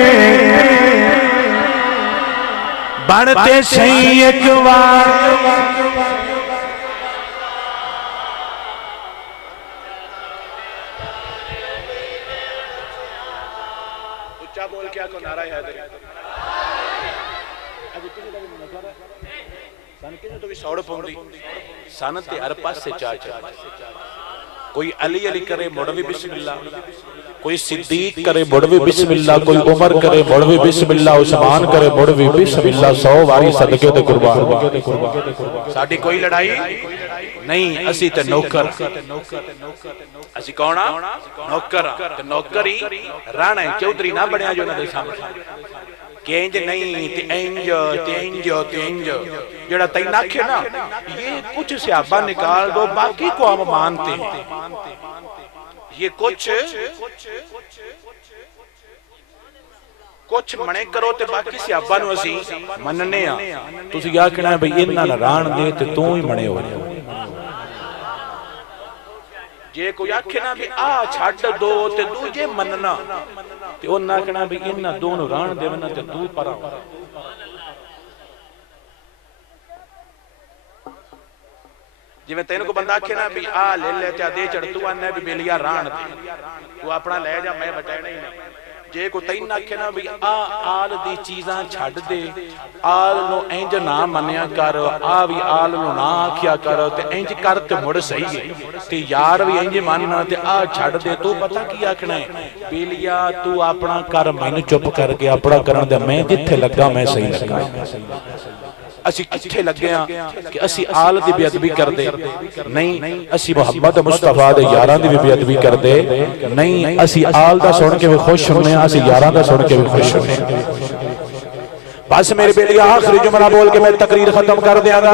बनते सही एक बार बोल क्या को नारा याद है सन किने तो भी सौड़ पौंदी सन ते हर पासे चाचा कोई अली अली करे मुड़ भी बिस्मिल्लाह कोई सिद्दीक करे मुड़ भी बिस्मिल्लाह कोई उमर करे मुड़ भी बिस्मिल्लाह उस्मान करे मुड़ भी बिस्मिल्लाह 100 वारी सदके ते कुर्बान साडी कोई लड़ाई नहीं असी ते नौकर असी कौन आ नौकर ते नौकर ही राणा चौधरी ना बनया जो उन्हां दे सामने कि इंज नहीं ते इंज ते इंज ते इंज जेड़ा तैन आखे ना ये कुछ सहाबा निकाल दो बाकी कौम मानते हैं ये कुछ मने करो ते बाकी सहाबा नु असी मनने आ तुसी आखना भाई इन्हां नाल राण दे ते तू ही मने हो जे कोई आखे ना भी आ छड्ड दो ते दूजे मनना ते ओना आखना भी इन्हां दोनों राण देवना ते तू परा जिवें तेन को बंदा आखे ना भी आ ले ले ते दे चढ़ तू आने भी बेलिया राण दे तू अपना ले जा मैं बचाना ही नहीं जे को तैन आखे ना भी आ आल दी चीजां छड्ड दे आल नु इंज ना मन्या कर आ भी आल नु ना आखिया कर ते इंज कर ते मुड़ सही है ते यार भी इंज मान ते आ छड्ड दे तू पता की आखना है बेलिया तू अपना कर मैनू चुप करके अपना करन दे मैं जिथे लगा मैं सही लगा असी किथे लगे हां कि असी आल दी बेअदबी करदे नहीं असी मुहम्मद मुस्तफा दे यारां दी बेअदबी करदे नहीं असी आल दा सुन के भी खुश हुंने असी यारां दा सुन के भी खुश हुंने बस मेरे बेलिया आखिरी जुमला बोल के मैं तकरीर खत्म कर दियांगा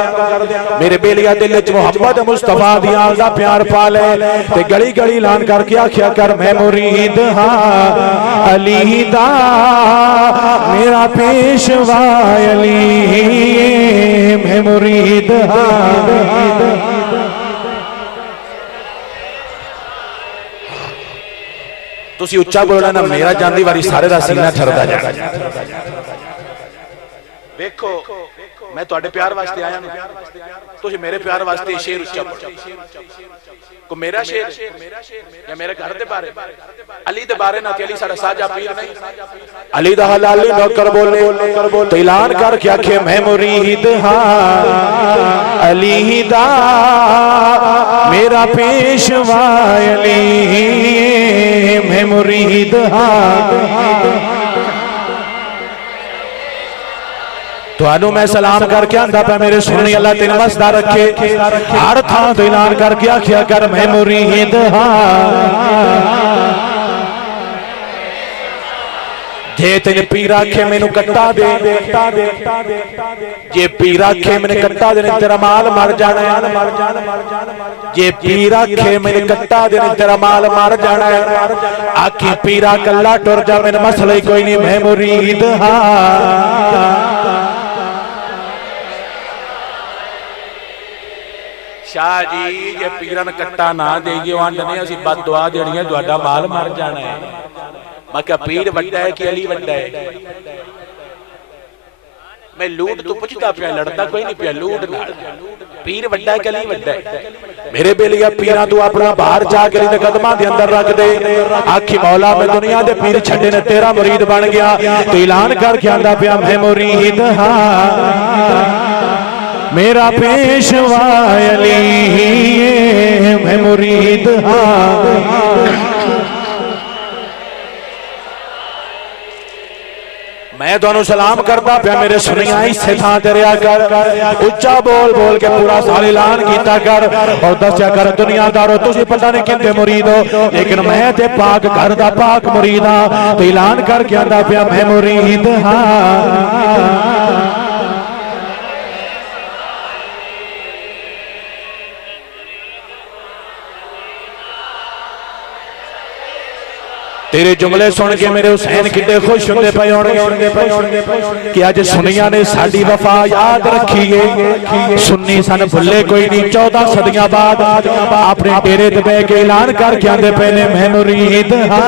मेरे बेलिया दिल च मुहम्मद मुस्तफा दी आल दा प्यार पा ले ते गली गली ऐलान करके आखिया कर मैं मुरीद हां अली दा मेरा पेशवा अली मैं मुरीद हां तुसी उच्चा बोलना ना मेरा जांदी वारी सारे दा सीना ठरदा जाना देखो मैं तुहाडे प्यार वास्ते आया ना तुसी मेरे प्यार वास्ते शेर उच्चा पढ़ो को मेरा शेर या मेरे घर दे बारे अली दे बारे ना अली साडा साजा पीर नहीं अली दा हलाली नौकर बोले तो ऐलान करके आखे मैं मुरीद हां अली दा मेरा पेशवा अली मैं मुरीद हां तुहानू मैं सलाम करके आंदा पे मेरे सुनने अल्लाह तेन वसदा रखे हर थां तो ऐलान करके आखिया कर मैं मुरीद हां जे तेन पीर आखे मैनू कट्टा दे जे पीर आखे मैंने कट्टा देने तेरा माल मर जाना है जे पीर आखे मैंने कट्टा देने तेरा माल मर जाना है आखी पीरा कल्ला टुर जा मैंने मसला ही कोई नहीं मैं मुरीद हां शाह जी ये पीरन कट्टा ना देइए वंडने असी बद दुआ देनी है तुहाडा माल मर जाना है मैं क्या पीर वड्डा है कि अली वड्डा है मैं लूट तो पुछदा पिया लड़दा कोई नहीं पिया लूट नाल पीर वड्डा है कि अली वड्डा है मेरे बेलिया पीरा तू अपना बाहर जाके इहदे कदमां दे अंदर रख दे आखी मौला मैं दुनिया दे पीर छड्डे ने तेरा मुरीद बन गया तो ऐलान करके आंदा पिया मैं मुरीद हां मेरा पेशवा अली मैं मुरीद हां मैं दोनों सलाम करता पे मेरे सुनिया इसे थां ते रहा कर उच्चा बोल बोल के पूरा साल ऐलान कीता कर और दस्या कर दुनियादारो तुसी पता नहीं किंदे मुरीद हो लेकिन मैं ते पाक घर दा पाक मुरीद हां तो ऐलान करके आंदा पे मैं मुरीद हां तेरे जुमले सुन के मेरे हुसैन कितने खुश होंगे पे होंगे कि आज सुनिया ने साडी वफा याद रखी है सुन्नी सन भुले कोई नहीं 14 सदियां बाद अपने डेरे ते बैठ के ऐलान करके आंदे पे ने मैं मुरीद हां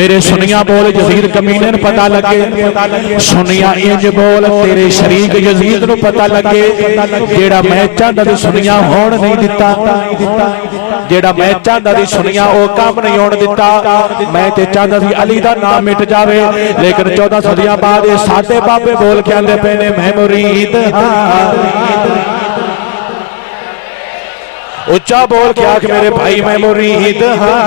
मेरे सुनिया बोल यजीद कमीने नूं पता लगे, सुनिया इंज बोल तेरे शरीक यजीद नूं पता लगे, जेड़ा मैं चाहता सी सुनिया होण नहीं दिता, जेड़ा मैं चाहता सी सुनिया वो काम नहीं होण दिता। मैं ते चाहता सी अली दा नाम मिट जावे, लेकिन 14 सदियां बाद ये साडे बाबे बोल के आंदे पे ने मैं मुरीद हां। उच्चा बोल के आख मेरे भाई मैं मुरीद हां।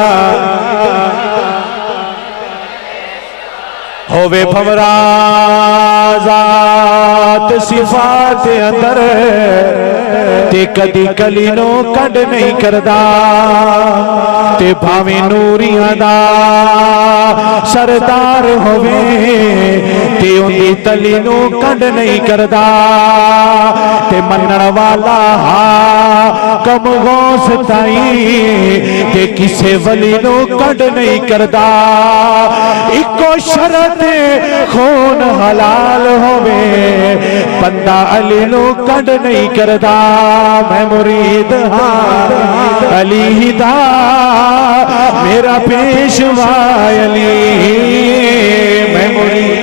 होवे भवरा ज़ात सिफात अंदर ते कदी कली नो कड नहीं करदा, ते भावे नूरियां दा सरदार होवे ते उंदी तली नो कड नहीं करदा, ते मनण वाला कम गौस ताई ते किसे वली नो कड नहीं करदा। इको शरत खून हलाल होवे बंदा अली नो कड नहीं करदा। मैं मुरीद हां अली दा मेरा पेशवा अली। मैं मुरीद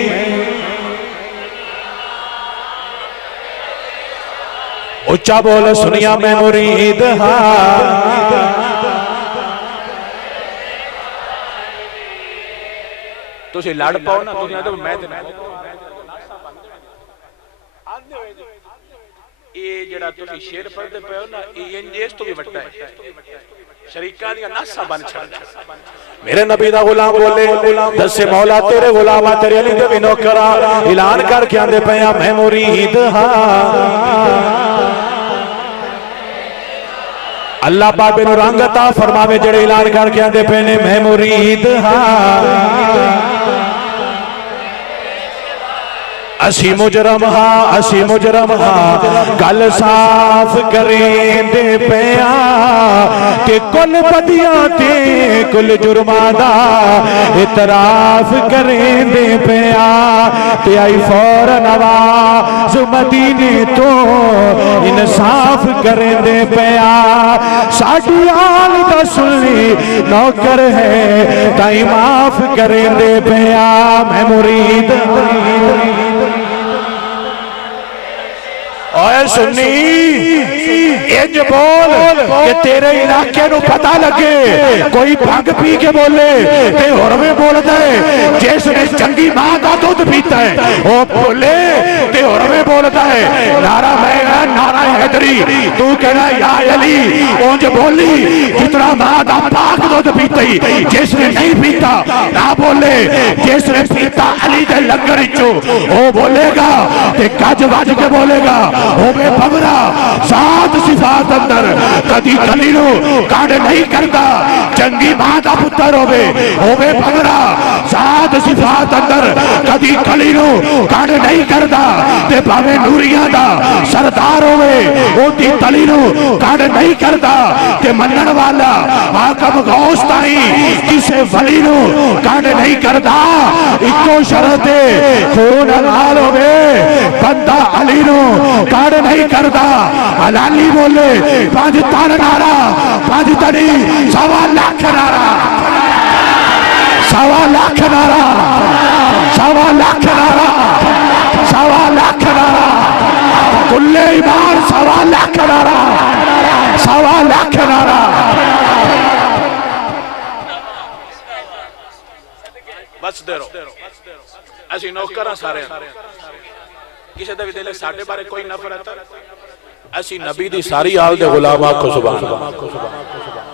उच्चा बोल सुनिया मैं मुरीद हां। तुसी लड़ पाओ ना, तुसी आंदे मैं ये जेड़ा तुसी शेर पढ़दे पे हो ना ये इंजेस तो भी वड्डा है, शरीका दी नासा बन छड़। मेरे नबी दा गुलाम बोले दसे मौला तेरे गुलामा तेरे अली दे भी नौकरा ऐलान करके आंदे पे मैं मुरीद हां। अल्लाह बाबे नु रंग अता फरमावे जेड़े ऐलान करके आंदे पे ने मैं मुरीद हां। असी मुजरम हां असी मुजरम हां गल साफ करें दे पिया, ते कुल बदियां ते कुल जुर्मां दा इतराफ करें दे पिया, ते आई फौरन आवाज़ मदीने तो इंसाफ करें दे पिया। साडी आल दा सुनी नौकर है ताई माफ करें दे पिया। मैं मुरीद ओए सुन्नी इंज बोल कि तेरे इलाके नु पता लगे, कोई भंग पी के बोले ते होर में बोलदा है, जिसने चंगी मां दा दूध पीता है वो बोले ते होर में बोलदा है नारा मैं नारा हैदरी, तू कहना या अली उंज बोली जितना मां दा पाक दूध पीती, जिसने नहीं पीता ना बोले, जिसने पीता अली दे लंगर चो वो बोलेगा ते गज वज के बोलेगा। होवे भवरा सात सिफात अंदर कदी कली नु कांड नहीं करता, चंगी मां दा पुत्र होवे भवरा सात सिफात अंदर कदी कली नु कांड नहीं करता, ते भावे नूरियां दा सरदार होवे ओदी तली नु कांड नहीं करता, ते मनण वाला हाकम गौस ताई किसे वली नु कांड नहीं करता। इको शरत खून हलाल होवे बंदा अली नु कांड नहीं करता। हलाली बोले 5 तार नारा 5 तड़ी 1.25 लाख नारा 1.25 लाख नारा 1.25 लाख नारा 1.25 लाख नारा कुल्ले ईमान 1.25 लाख नारा 1.25 लाख नारा। बस दे रहो असि नौकर सारे किसी का भी दिल साडे बारे कोई नफरत, असी नबी दी सारी आल दे गुलाम आखो सुभान अल्लाह।